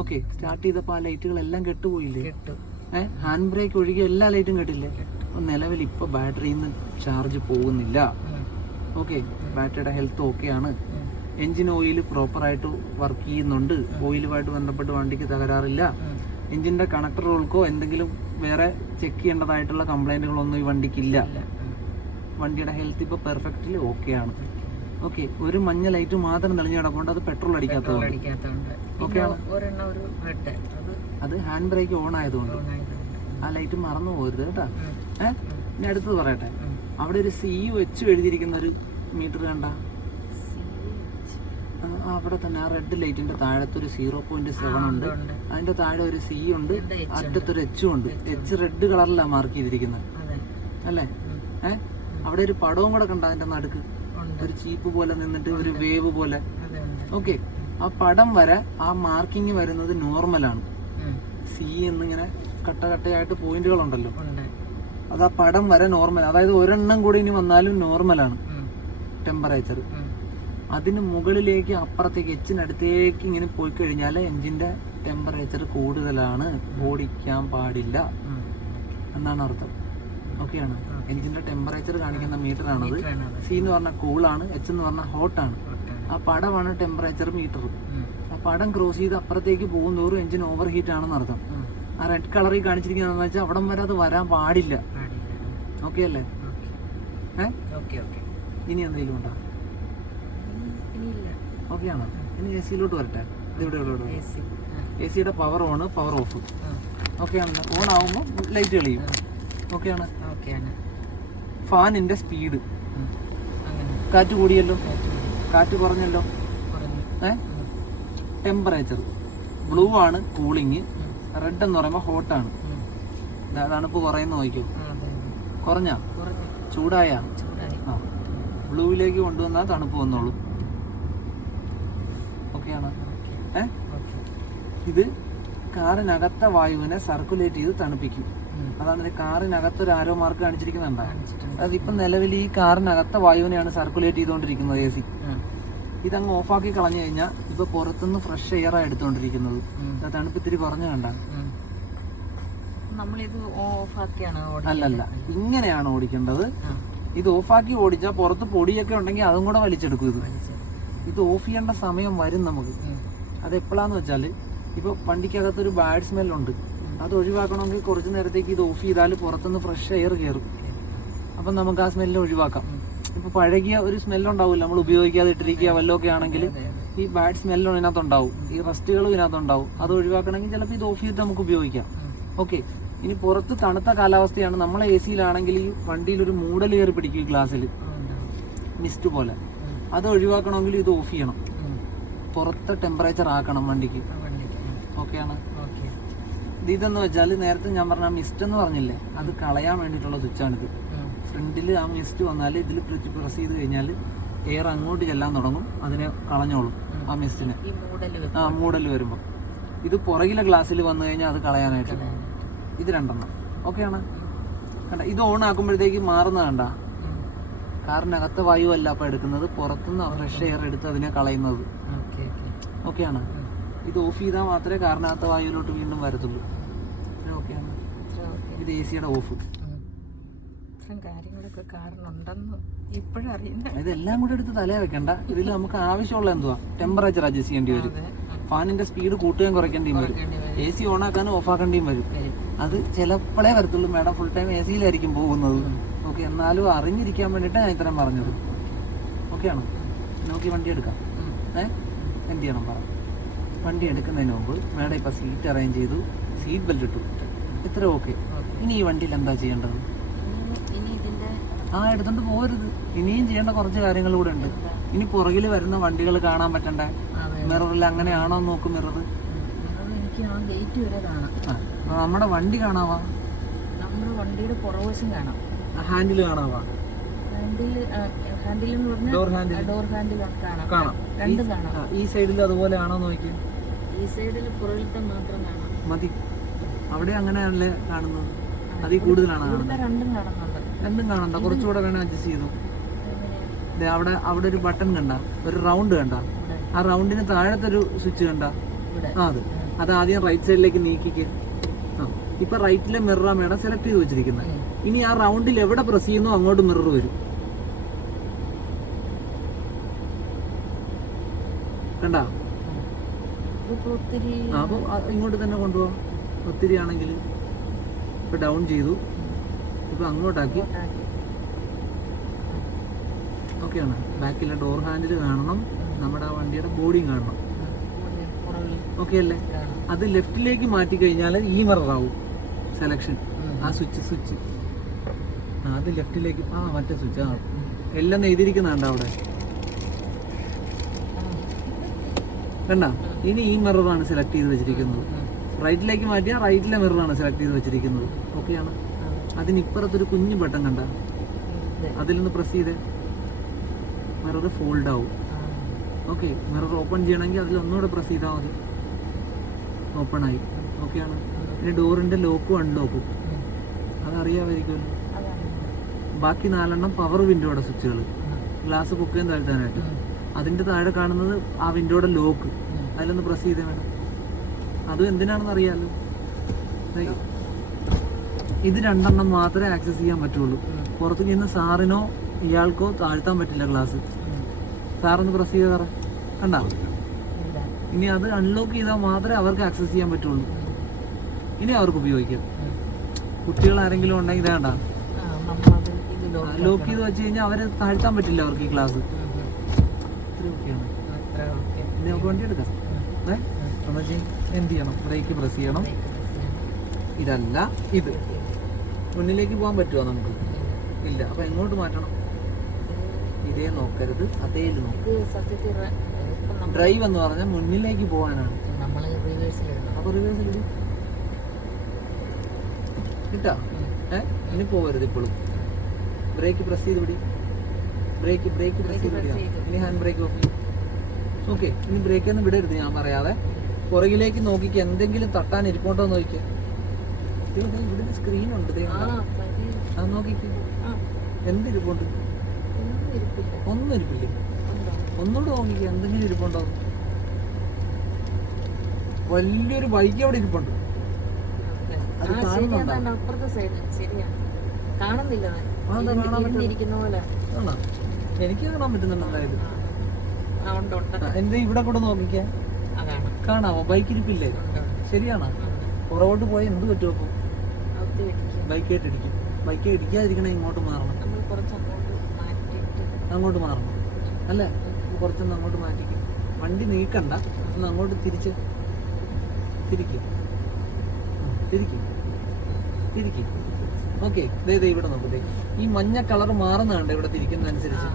ഓക്കെ, സ്റ്റാർട്ട് ചെയ്തപ്പോൾ ആ ലൈറ്റുകളെല്ലാം കെട്ടുപോയില്ലേ? ഹാൻഡ് ബ്രേക്ക് ഒഴികെ എല്ലാ ലൈറ്റും കെട്ടില്ലേ? നിലവിൽ ഇപ്പോൾ ബാറ്ററിയിൽ നിന്ന് ചാർജ് പോകുന്നില്ല. ഓക്കെ, ബാറ്ററിയുടെ ഹെൽത്ത് ഓക്കെയാണ്. എൻജിൻ ഓയിൽ പ്രോപ്പറായിട്ട് വർക്ക് ചെയ്യുന്നുണ്ട്, ഓയിലുമായിട്ട് ബന്ധപ്പെട്ട് വണ്ടിക്ക് തകരാറില്ല, എൻജിൻ്റെ കണക്ടറുകൾക്കോ എന്തെങ്കിലും വേറെ ചെക്ക് ചെയ്യേണ്ടതായിട്ടുള്ള കംപ്ലൈൻറ്റുകളൊന്നും ഈ വണ്ടിക്കില്ല, വണ്ടിയുടെ ഹെൽത്ത് ഇപ്പോൾ പെർഫെക്റ്റ്ലി ഓക്കെയാണ്. ഓക്കെ, ഒരു മഞ്ഞ ലൈറ്റ് മാത്രം തെളിഞ്ഞ് കിടപ്പുണ്ട്, അത് പെട്രോൾ അടിക്കാത്തതുകൊണ്ട്. ഓക്കെയാണ്. അത് ഹാൻഡ് ബ്രേക്ക് ഓൺ ആയതുകൊണ്ട്. ആ ലൈറ്റ് മറന്നു പോകരുത് കേട്ടോ. ഇനി അടുത്തത് പറയട്ടെ, അവിടെ ഒരു CUH എഴുതിയിരിക്കുന്ന ഒരു മീറ്റർ കണ്ട, അവിടെ തന്നെ ആ റെഡ് ലൈറ്റിന്റെ താഴത്തൊരു 0.7 ഉണ്ട്, അതിന്റെ താഴെ ഒരു C ഉണ്ട്, അറ്റത്തൊരു H ഉണ്ട്. H റെഡ് കളറിലാണ് മാർക്ക് ചെയ്തിരിക്കുന്നത് അല്ലേ? അവിടെ ഒരു പടവും കൂടെ കണ്ട, അതിന്റെ നടുക്ക് ഒരു ചീപ്പ് പോലെ നിന്നിട്ട് ഒരു വേവ് പോലെ. ഓക്കെ, ആ പടം വരെ ആ മാർക്കിങ് വരുന്നത് നോർമലാണ്. C എന്നിങ്ങനെ കട്ടയായിട്ട് പോയിന്റുകളുണ്ടല്ലോ, അത് ആ പടം വരെ നോർമൽ, അതായത് ഒരെണ്ണം കൂടി ഇനി വന്നാലും നോർമലാണ് ടെമ്പറേച്ചർ. അതിന് മുകളിലേക്ക് അപ്പുറത്തേക്ക് Hനടുത്തേക്ക് ഇങ്ങനെ പോയി കഴിഞ്ഞാൽ എൻജിന്റെ ടെമ്പറേച്ചർ കൂടുതലാണ്, ഓടിക്കാൻ പാടില്ല എന്നാണ് അർത്ഥം. ഓക്കെയാണ്. എൻജിന്റെ ടെമ്പറേച്ചർ കാണിക്കുന്ന മീറ്റർ ആണത്. C എന്ന് പറഞ്ഞാൽ കൂളാണ്, H എന്ന് പറഞ്ഞാൽ ഹോട്ടാണ്. ആ പടമാണ് ടെമ്പറേച്ചർ മീറ്റർ. ആ പടം ക്രോസ് ചെയ്ത് അപ്പുറത്തേക്ക് പോകുന്നതോറും എൻജിൻ ഓവർ ഹീറ്റ് ആണെന്ന് അർത്ഥം. ആ റെഡ് കളറിൽ കാണിച്ചിരിക്കുന്നതെന്ന് വെച്ചാൽ അവിടം വരെ അത് വരാൻ പാടില്ല. ഓക്കെ അല്ലേ? ഇനി എന്തെങ്കിലും ഉണ്ടോ? ഓക്കെ ആണോ? ഇനി AC-യിലോട്ട് വരട്ടെ. AC-യുടെ power on, power off. Okay ആണല്ലോ. ഓൺ ആവുമ്പോൾ ലൈറ്റ് തെളിയും. ഓക്കെയാണ്. ഫാനിന്റെ സ്പീഡ്, കാറ്റ് കൂടിയല്ലോ, കാറ്റ് കുറഞ്ഞല്ലോ. ടെമ്പറേച്ചർ ബ്ലൂ ആണ് കൂളിങ്, റെഡ് എന്ന് പറയുമ്പോൾ ഹോട്ടാണ്. തണുപ്പ് കുറയുന്ന നോക്കിയോ, കുറഞ്ഞ ചൂടായ ആ ബ്ലൂവിലേക്ക് കൊണ്ടുവന്നാൽ തണുപ്പ് വന്നോളൂ. ഓക്കെയാണ്. ഇത് കാറിനകത്തെ വായുവിനെ സർക്കുലേറ്റ് ചെയ്ത് തണുപ്പിക്കും. അതാണ് ഇത് കാറിനകത്തൊരു ആരോ മാർക്ക് കാണിച്ചിരിക്കുന്നുണ്ടോ? അതിപ്പം നിലവിൽ ഈ കാറിനകത്തെ വായുവിനെയാണ് സർക്കുലേറ്റ് ചെയ്തുകൊണ്ടിരിക്കുന്നത് AC. ഇതങ്ങ് ഓഫാക്കി കളഞ്ഞു കഴിഞ്ഞാൽ ഇപ്പൊ പുറത്തുനിന്ന് ഫ്രഷ് എയറാണ് എടുത്തുകൊണ്ടിരിക്കുന്നത്. തണുപ്പ് ഇത്തിരി കുറഞ്ഞു കണ്ട. അല്ലല്ല, ഇങ്ങനെയാണ് ഓടിക്കേണ്ടത്. ഇത് ഓഫാക്കി ഓടിച്ചാൽ പുറത്ത് പൊടിയൊക്കെ ഉണ്ടെങ്കിൽ അതും കൂടെ വലിച്ചെടുക്കും. ഇത് ഓഫ് ചെയ്യേണ്ട സമയം വരും നമുക്ക്. അത് എപ്പോഴാന്ന് വെച്ചാൽ, ഇപ്പോൾ വണ്ടിക്കകത്തൊരു ബാഡ് സ്മെല്ലുണ്ട്, അത് ഒഴിവാക്കണമെങ്കിൽ കുറച്ച് നേരത്തേക്ക് ഇത് ഓഫ് ചെയ്താൽ പുറത്തുനിന്ന് ഫ്രഷ് എയർ കയറും. അപ്പം നമുക്ക് ആ സ്മെല്ല് ഒഴിവാക്കാം. ഇപ്പോൾ പഴകിയ ഒരു സ്മെല്ലുണ്ടാവില്ല, നമ്മൾ ഉപയോഗിക്കാതെ ഇട്ടിരിക്കുക വല്ലതൊക്കെ ആണെങ്കിൽ ഈ ബാഡ് സ്മെല്ലും ഇതിനകത്തുണ്ടാവും, ഈ റസ്റ്റുകളും ഇതിനകത്തുണ്ടാവും. അത് ഒഴിവാക്കണമെങ്കിൽ ചിലപ്പോൾ ഇത് ഓഫ് ചെയ്തിട്ട് നമുക്ക് ഉപയോഗിക്കാം. ഓക്കെ, ഇനി പുറത്ത് തണുത്ത കാലാവസ്ഥയാണ്, നമ്മളെ AC-യിലാണെങ്കിൽ ഈ വണ്ടിയിലൊരു മൂടൽ കയറി പിടിക്കും ഗ്ലാസ്സിൽ, മിസ്റ്റ് പോലെ. അത് ഒഴിവാക്കണമെങ്കിൽ ഇത് ഓഫ് ചെയ്യണം, പുറത്തെ ടെമ്പറേച്ചർ ആക്കണം വണ്ടിക്ക്. ഓക്കെയാണ്. ഇതെന്ന് വെച്ചാൽ നേരത്തെ ഞാൻ പറഞ്ഞ മിസ്റ്റ് എന്ന് പറഞ്ഞില്ലേ, അത് കളയാൻ വേണ്ടിയിട്ടുള്ള സ്വിച്ചാണിത്. ഫ്രണ്ടിൽ ആ മിസ്റ്റ് വന്നാൽ ഇതിൽ പ്രസ് ചെയ്ത് കഴിഞ്ഞാൽ എയർ അങ്ങോട്ട് ചെല്ലാൻ തുടങ്ങും, അതിനെ കളഞ്ഞോളും ആ മിസ്റ്റിനെ. ആ മൂടൽ വരുമ്പോൾ ഇത് പുറകിലെ ഗ്ലാസ്സിൽ വന്നു കഴിഞ്ഞാൽ അത് കളയാനായിട്ട്. ഇത് രണ്ടെണ്ണം. ഓക്കെയാണ്. കണ്ട, ഇത് ഓൺ ആക്കുമ്പോഴത്തേക്ക് മാറുന്ന കണ്ട, കാറിനകത്തെ വായു അല്ല അപ്പം എടുക്കുന്നത്, പുറത്തുനിന്ന് ഫ്രഷ് എയർ എടുത്ത് അതിനെ കളയുന്നത്. ഓക്കെയാണ്. ഇത് ഓഫ് ചെയ്താൽ മാത്രമേ കാറിനകത്തെ വായുവിലോട്ട് വീണ്ടും വരത്തുള്ളൂ. ഓക്കെയാണ്. ഇത് AC-യുടെ ഓഫ്. ഇതെല്ലാം കൂടെ എടുത്ത് തലേ വെക്കണ്ട. ഇതിൽ നമുക്ക് ആവശ്യമുള്ള എന്തുവാ, ടെമ്പറേച്ചർ അഡ്ജസ്റ്റ് ചെയ്യേണ്ടി വരും, ഫാനിന്റെ സ്പീഡ് കൂട്ടുകയും കുറയ്ക്കേണ്ടിയും വരും, AC ഓൺ ആക്കാനും ഓഫ് ആക്കേണ്ടിയും വരും. അത് ചിലപ്പോഴേ വരത്തുള്ളൂ. മാഡം ഫുൾ ടൈം AC-യിലായിരിക്കും പോകുന്നത്. ഓക്കെ, എന്നാലും അറിഞ്ഞിരിക്കാൻ വേണ്ടിയിട്ട് ഞാൻ ഇത്രയും പറഞ്ഞത്. ഓക്കെയാണോ? നമുക്ക് ഈ വണ്ടി എടുക്കാം. എന്ത് ചെയ്യണം പറ. വണ്ടി എടുക്കുന്നതിന് മുമ്പ് മാഡം ഇപ്പം സീറ്റ് അറേഞ്ച് ചെയ്തു, സീറ്റ് ബെൽറ്റ് ഇട്ടു, ഇത്ര ഓക്കെ. ഇനി ഈ വണ്ടിയിൽ എന്താ ചെയ്യേണ്ടത്? എടുത്തോണ്ട് പോരുത്. ഇനിയും ചെയ്യേണ്ട കുറച്ച് കാര്യങ്ങൾ കൂടെ ഉണ്ട്. ഇനി പുറകിൽ വരുന്ന വണ്ടികൾ കാണാൻ പറ്റണ്ടേ? മിററിൽ അങ്ങനെയാണോ നോക്കും. മിറർ നമ്മുടെ വണ്ടി കാണാവാ, നമ്മുടെ വണ്ടിയുടെ പുറവശം കാണാം, ഹാൻഡിൽ കാണാവാ, ഡോർ ഹാൻഡിൽ കാണാം. ഈ സൈഡിൽ അതുപോലെ ആണോ നോക്കി. ഈ സൈഡിൽ പുറകിലത്തെ മാത്രം കാണാം. മതി. അവിടെ അങ്ങനെയാണല്ലേ കാണുന്നത്, അതിൽ കൂടുതലാണ് കാണുന്നത്. രണ്ടും കാണണ്ട, കുറച്ചുകൂടെ വേണം അഡ്ജസ്റ്റ് ചെയ്തു. അവിടെ ഒരു ബട്ടൺ കണ്ട, ഒരു റൗണ്ട് കണ്ട, ആ റൗണ്ടിന് താഴത്തൊരു സ്വിച്ച് കണ്ട, അത് ആദ്യം റൈറ്റ് സൈഡിലേക്ക് നീക്കിക്ക്. ഇപ്പൊ റൈറ്റിലെ മിററാ മേഡം സെലക്ട് ചെയ്ത് വെച്ചിരിക്കുന്നത്. ഇനി ആ റൗണ്ടിൽ എവിടെ പ്രസ് ചെയ്യുന്നോ അങ്ങോട്ട് മിറർ വരും. ഇതിപ്പോ ഒത്തിരി അപ്പോൾ ഇങ്ങോട്ട് തന്നെ കൊണ്ടുപോകാം. ഒത്തിരി ആണെങ്കിൽ ഇപ്പോൾ ഡൗൺ ചെയ്തു, ഇപ്പോൾ അങ്ങോട്ടാക്കി. ഓക്കെയാണ്. ബാക്കിലെ ഡോർ ഹാൻഡിൽ കാണണം, നമ്മുടെ ആ വണ്ടിയുടെ ബോഡിയും കാണണം. ഓക്കെ അല്ലേ? അത് ലെഫ്റ്റിലേക്ക് മാറ്റി കഴിഞ്ഞാൽ ഈ മിററാവും സെലക്ഷൻ. ആ സ്വിച്ച് അത് ലെഫ്റ്റിലേക്ക്, മറ്റേ സ്വിച്ച്. എല്ലാം എഴുതിയിരിക്കുന്നുണ്ട് അവിടെ, കണ്ട? ഇനി ഈ മിററാണ് സെലക്ട് ചെയ്ത് വെച്ചിരിക്കുന്നത്. റൈറ്റിലേക്ക് മാറ്റിയാൽ റൈറ്റിലെ മിററാണ് സെലക്ട് ചെയ്ത് വെച്ചിരിക്കുന്നത്. ഓക്കെയാണ്. അതിനിപ്പുറത്തൊരു കുഞ്ഞു ബട്ടൺ കണ്ട, അതിലൊന്ന് പ്രസ് ചെയ്തേ, മിറർ ഫോൾഡ് ആവും. ഓക്കെ, മിറർ ഓപ്പൺ ചെയ്യണമെങ്കിൽ അതിലൊന്നുകൂടെ പ്രസ് ചെയ്താൽ മതി, ഓപ്പൺ ആയി. ഓക്കെയാണ്. പിന്നെ ഡോറിൻ്റെ ലോക്കും അൺലോക്കും അതറിയാമായിരിക്കുമല്ലോ. ബാക്കി 4 പവർ വിൻഡോയുടെ സ്വിച്ചുകൾ, ഗ്ലാസ് പൊക്കുകയും താഴ്ത്താനായിട്ട്. അതിൻ്റെ താഴെ കാണുന്നത് ആ വിൻഡോയുടെ ലോക്ക്, അതിലൊന്ന് പ്രസ് ചെയ്തേ വേണം. അതും എന്തിനാണെന്ന് അറിയാമല്ലോ. ഇത് 2 മാത്രമേ ആക്സസ് ചെയ്യാൻ പറ്റുള്ളൂ. പുറത്തേക്ക് ഇന്ന് സാറിനോ ഇയാൾക്കോ താഴ്ത്താൻ പറ്റില്ല ഗ്ലാസ്. സാറൊന്ന് പ്രസ് ചെയ്ത് സാറേ, കണ്ട? ഇനി അത് അൺലോക്ക് ചെയ്താൽ മാത്രമേ അവർക്ക് ആക്സസ് ചെയ്യാൻ പറ്റുള്ളൂ. ഇനി അവർക്ക് ഉപയോഗിക്കാം. കുട്ടികൾ ആരെങ്കിലും ഉണ്ടെങ്കിൽ ഇതേണ്ട, ലോക്ക് ചെയ്ത് വെച്ച് കഴിഞ്ഞാൽ അവരെ താഴ്ത്താൻ പറ്റില്ല അവർക്ക് ഈ ഗ്ലാസ്. ഇത്രയൊക്കെയാണ്. ഇനി നമുക്ക് വണ്ടി എടുക്കാം. നമുക്ക് എന്ത് ചെയ്യണം? ബ്രേക്ക് പ്രസ് ചെയ്യണം. ഇതല്ല, ഇത് മുന്നിലേക്ക് പോകാൻ പറ്റുമോ നമുക്ക്? ഇല്ല. അപ്പൊ എങ്ങോട്ട് മാറ്റണം? ഇതേ നോക്കരുത്, അതേല് നോക്കാം. ഡ്രൈവ് എന്ന് പറഞ്ഞാൽ മുന്നിലേക്ക് പോകാനാണ്. അപ്പൊ റിവേഴ്സിൽ കിട്ടാ. ഇനി പോകരുത്. ഇപ്പോഴും ബ്രേക്ക് പ്രസ് ചെയ്ത് പിടി. ബ്രേക്ക് പ്രസ് ചെയ്ത് പിടിയാ. ഇനി ഹാൻഡ് ബ്രേക്ക് ഓഫ് ചെയ്യും. ഓക്കെ, ഇനി ബ്രേക്ക് ഒന്നും വിടരുത് ഞാൻ പറയാതെ. പുറകിലേക്ക് നോക്കിക്ക്, എന്തെങ്കിലും തട്ടാൻ ഇരിപ്പുണ്ടോ നോക്കിക്കുക. ഇവിടെ സ്ക്രീനുണ്ട്, അത് നോക്കിക്ക്. എന്തിരിപ്പുണ്ട്? ഒന്നും ഇരിപ്പില്ലേ? ഒന്നുകൂടെ നോക്കിക്കുക, എന്തെങ്കിലും ഇരിപ്പുണ്ടോ? വലിയൊരു ബൈക്ക് അവിടെ ഇരിപ്പുണ്ട്. അത് കാണുന്നുണ്ടോ? എനിക്ക് കാണാൻ പറ്റുന്നുണ്ടായത്. എന്താ ഇവിടെ കൂടെ നോക്കിക്കാ, കാണാമോ? ബൈക്ക് ഇരിപ്പില്ലേ? ശരിയാണോ? പുറകോട്ട് പോയാൽ എന്ത് പറ്റുമോ? അപ്പൊ ബൈക്കായിട്ട് ഇടിക്കും. ബൈക്ക് ഇടിക്കാതിരിക്കണേ ഇങ്ങോട്ട് മാറണം, അങ്ങോട്ട് മാറണം അല്ലേ? കുറച്ചൊന്ന് അങ്ങോട്ട് മാറ്റിക്കും. വണ്ടി നീക്കണ്ട, ഒന്ന് അങ്ങോട്ട് തിരിക്കും. ഓക്കെ, ഇവിടെ നോക്കൂ. ഈ മഞ്ഞ കളർ മാറുന്നുണ്ട് ഇവിടെ തിരിക്കുന്ന അനുസരിച്ച്.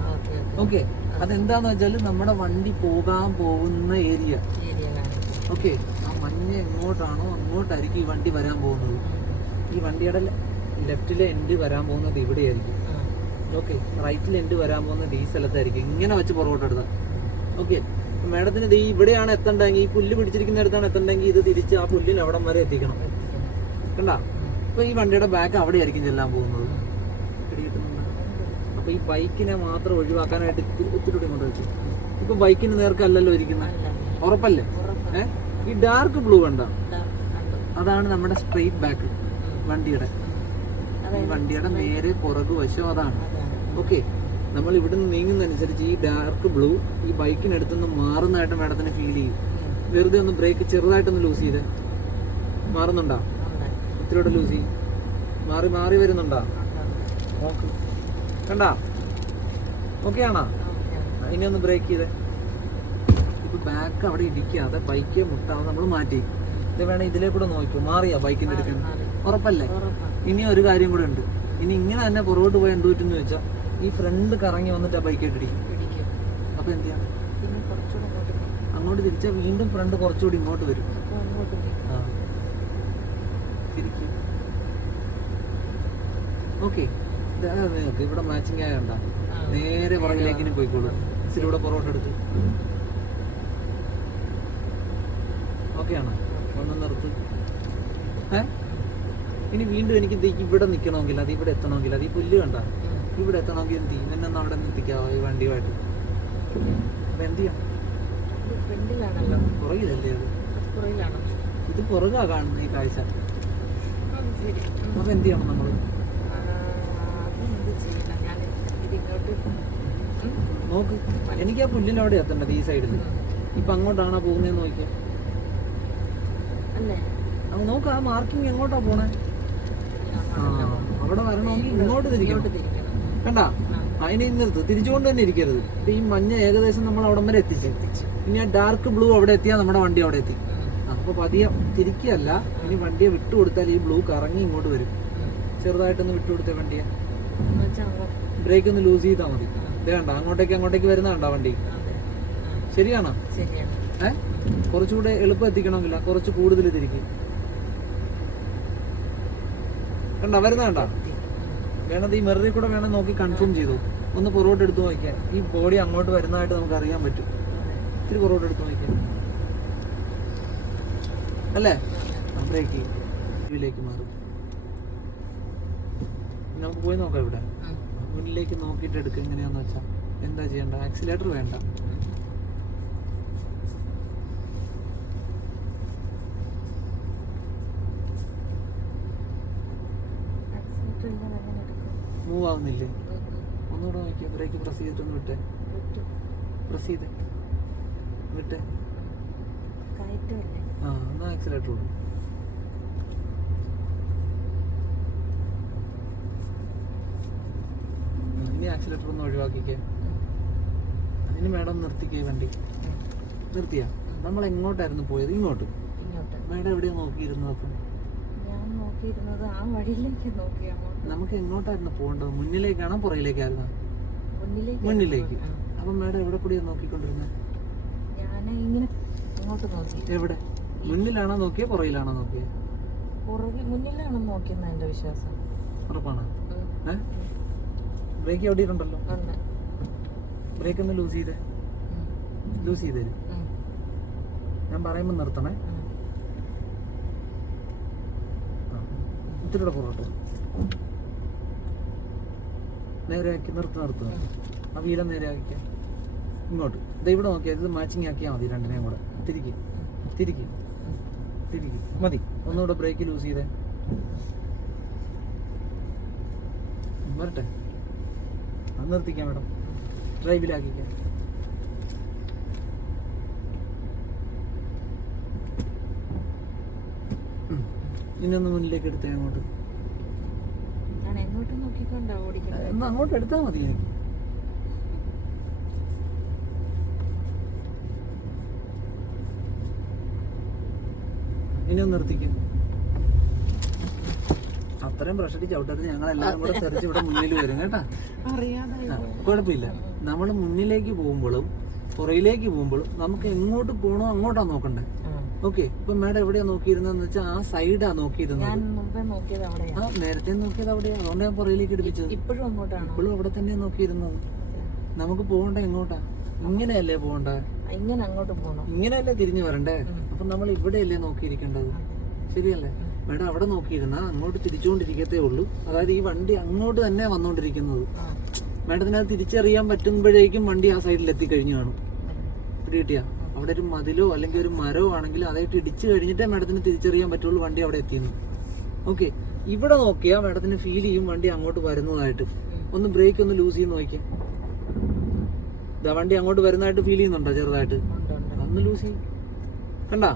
ഓക്കെ, അതെന്താന്ന് വെച്ചാൽ നമ്മുടെ വണ്ടി പോകാൻ പോകുന്ന ഏരിയ. ഓക്കെ, ആ മഞ്ഞ എങ്ങോട്ടാണോ അങ്ങോട്ടായിരിക്കും ഈ വണ്ടി വരാൻ പോകുന്നത്. ഈ വണ്ടിയുടെ ലെഫ്റ്റിലെ എൻഡ് വരാൻ പോകുന്നത് ഇവിടെയായിരിക്കും. ഓക്കെ, റൈറ്റിലെ എൻഡ് വരാൻ പോകുന്നത് ഈ സ്ഥലത്തായിരിക്കും. ഇങ്ങനെ വെച്ച് പുറകോട്ടെടുത്താൽ. ഓക്കെ, മാഡത്തിന് ഇത് ഇവിടെയാണ് എത്തണ്ടെങ്കിൽ, ഈ പുല്ല് പിടിച്ചിരിക്കുന്നിടത്താണ് എത്തണ്ടെങ്കിൽ ഇത് തിരിച്ച് ആ പുല്ലിന് അവിടം വരെ എത്തിക്കണം. കണ്ട? അപ്പൊ ഈ വണ്ടിയുടെ ബാക്ക് അവിടെ ആയിരിക്കും ചെല്ലാൻ പോകുന്നത്. അപ്പൊ ഈ ബൈക്കിനെ മാത്രം ഒഴിവാക്കാനായിട്ട് ഒത്തിരി ഇങ്ങോട്ട് വെച്ചു. ഇപ്പൊ ബൈക്കിന് നേർക്കല്ലല്ലോ ഇരിക്കുന്നത്, ഉറപ്പല്ലേ? ഈ ഡാർക്ക് ബ്ലൂ കണ്ട, അതാണ് നമ്മുടെ സ്ട്രെയിറ്റ് ബാക്ക് വണ്ടിയുടെ. ഈ വണ്ടിയുടെ നേരെ പുറകു വശം അതാണ്. ഓക്കെ, നമ്മൾ ഇവിടുന്ന് നീങ്ങുന്നതനുസരിച്ച് ഈ ഡാർക്ക് ബ്ലൂ ഈ ബൈക്കിനടുത്തുനിന്ന് മാറുന്നതായിട്ട് മാഡത്തിന് ഫീൽ ചെയ്യും. വെറുതെ ഒന്ന് ബ്രേക്ക് ചെറുതായിട്ടൊന്ന് ലൂസ് ചെയ്ത്. മാറുന്നുണ്ടോ? ഇത്തിരിയോടെ ലൂസ് ചെയ്യും. മാറി വരുന്നുണ്ടോ? നോക്ക്, കണ്ടാ? ഓക്കെ ആണോ? ഇനി ഒന്ന് ബ്രേക്ക് ചെയ്തേ. ഇപ്പൊ ബാക്ക് അവിടെ ഇടിക്കാതെ ബൈക്ക് മുട്ടാതെ നമ്മൾ മാറ്റി. ഇത് വേണേ ഇതിലേ കൂടെ നോക്കൂ. മാറിയാ ബൈക്കിന്റെ അടുത്ത്? ഉറപ്പല്ലേ? ഇനി ഒരു കാര്യം കൂടെ ഉണ്ട്. ഇനി ഇങ്ങനെ തന്നെ പുറകോട്ട് പോയി എന്ത് പറ്റുമെന്ന് വെച്ചാൽ ഈ ഫ്രണ്ട് കറങ്ങി വന്നിട്ട് ആ ബൈക്കായിട്ട് ഇടിക്കും. അപ്പൊ എന്ത് ചെയ്യാം? അങ്ങോട്ട് തിരിച്ചാൽ വീണ്ടും ഫ്രണ്ട് കുറച്ചുകൂടി ഇങ്ങോട്ട് വരും. തിരിക്കും. ഓക്കെ, ഇവിടെ മാച്ചിങ് ആയണ്ട നേരെ പുറകിലേക്ക് പോയിക്കോളൂ. ഇച്ചിരി കൂടെ പുറകോട്ട് എടുത്ത്. ഓക്കെ ആണോ? ഒന്ന് നിർത്ത്. ഇനി വീണ്ടും എനിക്ക് ഇവിടെ നിൽക്കണമെങ്കിൽ, അത് ഇവിടെ എത്തണമെങ്കിൽ, അത് ഈ പുല്ല് കണ്ട ഇവിടെ എത്തണമെങ്കിൽ എന്ത് ചെയ്യും? എന്നെ ഒന്ന് അവിടെ നിർത്തിക്കാവോ ഈ വണ്ടിയുമായിട്ട്? അപ്പൊ എന്ത് ചെയ്യണം? പുറകിലല്ലേ അത്? ഇത് പുറകാ കാണുന്ന ഈ കാഴ്ച. അപ്പൊ എന്ത് ചെയ്യണം നമ്മള്? നോക്ക്, എനിക്ക് ആ പുല്ലിൽ അവിടെ എത്തേണ്ടത് ഈ സൈഡിൽ. ഇപ്പൊ അങ്ങോട്ടാണോ പോകുന്നതെന്ന് നോക്കിയാ അല്ലേ? നമുക്ക് നോക്കാം ആ മാർക്കിംഗ് എങ്ങോട്ടാ പോണേ. അവിടെ വരണമെങ്കിൽ ഇങ്ങോട്ട് തിരിക്കണം. കണ്ട അതിനെ നിർത്ത്, തിരിച്ചുകൊണ്ട് തന്നെ ഇരിക്കരുത്. ഇപ്പൊ ഈ മഞ്ഞ ഏകദേശം നമ്മൾ അവിടം വരെ എത്തിച്ച്, ഇനി ആ ഡാർക്ക് ബ്ലൂ അവിടെ എത്തിയാൽ നമ്മുടെ വണ്ടി അവിടെ എത്തി. അപ്പൊ പതിയെ തിരിക്കുകയല്ല, ഇനി വണ്ടിയെ വിട്ടുകൊടുത്താൽ ഈ ബ്ലൂ കറങ്ങി ഇങ്ങോട്ട് വരും. ചെറുതായിട്ടൊന്ന് വിട്ടുകൊടുത്ത വണ്ടിയെ ബ്രേക്ക് ഒന്ന് ലൂസ് ചെയ്താൽ മതി. ഇത് കണ്ട അങ്ങോട്ടേക്ക് വരുന്ന കണ്ട വണ്ടി. ശരിയാണോ? കുറച്ചുകൂടെ എളുപ്പം എത്തിക്കണമെങ്കില്ല, കുറച്ച് കൂടുതൽ തിരിക്കും. കണ്ട വരുന്ന കണ്ട വേണത് ഈ മിററിൽ കൂടെ വേണം നോക്കി കൺഫേം ചെയ്തു. ഒന്ന് പുറകോട്ട് എടുത്ത് നോക്കിയാൽ ഈ ബോഡി അങ്ങോട്ട് വരുന്നതായിട്ട് നമുക്ക് അറിയാൻ പറ്റും. ഇത്തിരി പുറകോട്ട് എടുത്ത് നോക്കിയാൽ അല്ലേ? ബ്രേക്ക് ഇതിലേക്ക് മാറും. നമുക്ക് പോയി നോക്കാം. ഇവിടെ മുന്നിലേക്ക് നോക്കിയിട്ട് എടുക്കുക. എങ്ങനെയാന്ന് വെച്ചാൽ എന്താ ചെയ്യണ്ട, ആക്സിലേറ്റർ വേണ്ട. മൂവ് ആവുന്നില്ലേ? ഒന്നുകൂടെ നോക്കിയാൽ ബ്രേക്ക് പ്രസ് ചെയ്തിട്ടൊന്ന് വിട്ടേ. പ്രസ് ചെയ്തേ വിട്ടേ. ആ എന്നാ ആക്സിലേറ്റർ കൊടുക്കും. ഇനി ആക്സിലേറ്റർ ഒന്ന് ഒഴിവാക്കിക്കേ. ഇനി മേഡം നിർത്തിക്കേ വണ്ടി. നിർത്തിയാ? നമ്മൾ എങ്ങോട്ടായിരുന്നു പോയത്? ഇങ്ങോട്ട്. മേഡം എവിടെയാ നോക്കിയിരുന്നത്? അപ്പം നമുക്ക് എങ്ങോട്ടായിരുന്നു പോകേണ്ടത്? മുന്നിലേക്കാണോ പുറകിലേക്കായിരുന്നോ? മുന്നിലേക്ക്. അപ്പൊ മേഡം എവിടെ കൂടിയാ നോക്കിക്കൊണ്ടിരുന്നത്? എവിടെ? മുന്നിലാണോ നോക്കിയ പുറകിലാണോ നോക്കിയ? മുന്നിലാണ് നോക്കിയെന്ന് എന്റെ വിശ്വാസം. ഉറപ്പാണ്? ബ്രേക്ക് എവിടെ ഉണ്ടല്ലോ. ബ്രേക്ക് ഒന്ന് ലൂസ് ചെയ്തേ. ലൂസ് ചെയ്തേ. ഞാൻ പറയുമ്പോ നിർത്തണേ. ഇത്തിരി പുറകോട്ട് നേരെയാക്കി നിർത്തുക. ആ വീലം നേരെയാക്കിയ ഇങ്ങോട്ട്. ഇത് ഇവിടെ നോക്കിയാൽ ഇത് മാച്ചിങ് ആക്കിയാൽ മതി. രണ്ടിനെയും കൂടെ തിരിക്ക് മതി. ഒന്നുകൂടെ ബ്രേക്ക് ലൂസ് ചെയ്തേ. വരട്ടെ. അത് നിർത്തിക്കാം മേഡം. ഡ്രൈവിലാക്കിക്കാം. ഇനി ഒന്ന് മുന്നിലേക്ക് എടുത്തേ. അങ്ങോട്ട് എന്നാ അങ്ങോട്ട് എടുത്താൽ മതി. എനിക്ക് ഇനി ഒന്ന് നിർത്തിക്കും. അത്രയും പ്രഷറിച്ച് ചവിട്ടരുത്. ഞങ്ങളെല്ലാവരും കൂടെ തെറിച്ച് ഇവിടെ മുന്നിൽ വരും കേട്ടാ. കുഴപ്പമില്ല. നമ്മൾ മുന്നിലേക്ക് പോകുമ്പോഴും പുറയിലേക്ക് പോകുമ്പോഴും നമുക്ക് എങ്ങോട്ട് പോകണോ അങ്ങോട്ടാ നോക്കണ്ടേ. ഓക്കെ. ഇപ്പൊ മേഡം എവിടെയാ നോക്കിയിരുന്നെന്ന് വെച്ചാൽ ആ സൈഡാ നോക്കിയിരുന്നത്. ആ നേരത്തെ നോക്കിയത് അവിടെയാ. അതുകൊണ്ട് ഞാൻ പുറയിലേക്ക് എടുപ്പിച്ചത്. ഇപ്പോഴും അവിടെ തന്നെയാ നോക്കിയിരുന്നത്. നമുക്ക് പോകണ്ട എങ്ങോട്ടാ? ഇങ്ങനെയല്ലേ പോകണ്ട? ഇങ്ങനെയല്ലേ തിരിഞ്ഞു വരണ്ടേ? അപ്പൊ നമ്മൾ ഇവിടെയല്ലേ നോക്കിയിരിക്കേണ്ടത്? ശരിയല്ലേ? മേഡം അവിടെ നോക്കിയിരുന്ന അങ്ങോട്ട് തിരിച്ചുകൊണ്ടിരിക്കത്തേ ഉള്ളൂ. അതായത് ഈ വണ്ടി അങ്ങോട്ട് തന്നെ വന്നോണ്ടിരിക്കുന്നത്. മേഡത്തിന് അത് തിരിച്ചറിയാൻ പറ്റുമ്പോഴേക്കും വണ്ടി ആ സൈഡിൽ എത്തിക്കഴിഞ്ഞു കാണും. പിടികിട്ടിയാ? അവിടെ ഒരു മതിലോ അല്ലെങ്കിൽ ഒരു മരമോ ആണെങ്കിൽ അതായിട്ട് ഇടിച്ചു കഴിഞ്ഞിട്ടേ മേഡത്തിന് തിരിച്ചറിയാൻ പറ്റുള്ളൂ വണ്ടി അവിടെ എത്തിയെന്ന്. ഓക്കെ. ഇവിടെ നോക്കിയാൽ മേഡത്തിന് ഫീൽ ചെയ്യും വണ്ടി അങ്ങോട്ട് വരുന്നതായിട്ട്. ഒന്ന് ബ്രേക്ക് ഒന്ന് ലൂസ് ചെയ്ത് നോക്കിയാൽ വണ്ടി അങ്ങോട്ട് വരുന്നതായിട്ട് ഫീൽ ചെയ്യുന്നുണ്ടോ? ചെറുതായിട്ട് ഒന്ന് ലൂസ് ചെയ്യും. കണ്ടാ?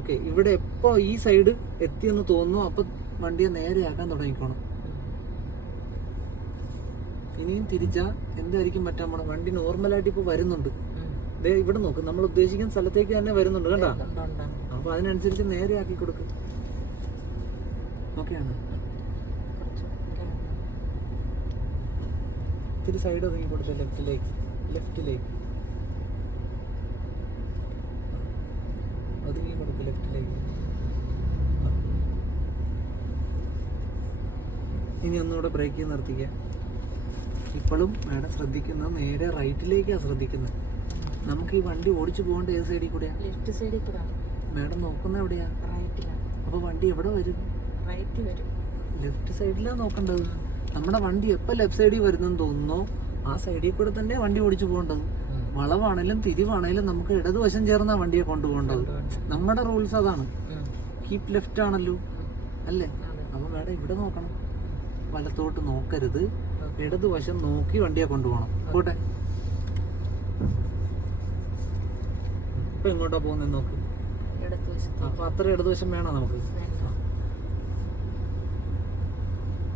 ഓക്കെ. ഇവിടെ എപ്പോ ഈ സൈഡ് എത്തിയെന്ന് തോന്നുന്നു അപ്പൊ വണ്ടിയെ നേരെയാക്കാൻ തുടങ്ങിക്കോണം. ഇനിയും തിരിച്ചാ എന്തായിരിക്കും പറ്റാൻ പോണം? വണ്ടി നോർമലായിട്ട് ഇപ്പൊ വരുന്നുണ്ട്. ഇവിടെ നോക്ക്, നമ്മൾ ഉദ്ദേശിക്കുന്ന സ്ഥലത്തേക്ക് തന്നെ വരുന്നുണ്ട്. കണ്ടാ? അപ്പൊ അതിനനുസരിച്ച് നേരെയാക്കി കൊടുക്കും. ഓക്കെയാണ്. ഇത്തിരി സൈഡ് ഒതുങ്ങി കൊടുത്ത് ലെഫ്റ്റിലേക്ക് ഒതുങ്ങി കൊടുക്കും. ലെഫ്റ്റിലേക്ക്. ഇനി ഒന്നുകൂടെ ബ്രേക്ക് നിർത്തിക്കുക. ഇപ്പോഴും മേഡം ശ്രദ്ധിക്കുന്നത് നേരെ റൈറ്റിലേക്കാണ് ശ്രദ്ധിക്കുന്നത്. നമുക്ക് ഈ വണ്ടി ഓടിച്ചു പോകേണ്ട ഏത് സൈഡിൽ കൂടെയാ? ലെഫ്റ്റ് സൈഡിൽ കൂടെ. മേഡം നോക്കുന്ന എവിടെയാ? റൈറ്റിലാണ്. അപ്പൊ വണ്ടി എവിടെ വരും? റൈറ്റ് വരും. ലെഫ്റ്റ് സൈഡിലാണ് നോക്കേണ്ടത്. നമ്മുടെ വണ്ടി എപ്പോൾ ലെഫ്റ്റ് സൈഡിൽ വരുന്നെന്ന് തോന്നുന്നോ ആ സൈഡിൽ കൂടെ തന്നെ വണ്ടി ഓടിച്ചു പോകേണ്ടത്. വളവാണേലും തിരിവാണേലും നമുക്ക് ഇടതുവശം ചേർന്ന വണ്ടിയെ കൊണ്ടുപോകേണ്ടത്. നമ്മുടെ റൂൾസ് അതാണ്. കീപ് ലെഫ്റ്റ് ആണല്ലോ അല്ലേ? അപ്പൊ മേഡം ഇവിടെ നോക്കണം. വലത്തോട്ട് നോക്കരുത്. ഇടതുവശം നോക്കി വണ്ടിയെ കൊണ്ടുപോകണം. പോട്ടെ. ഇപ്പൊ എങ്ങോട്ടാ പോകുന്നത് നോക്ക്. ഇടതുവശത്ത് അപ്പൊ അത്ര ഇടതുവശം വേണം നമുക്ക്. വേണ്ട.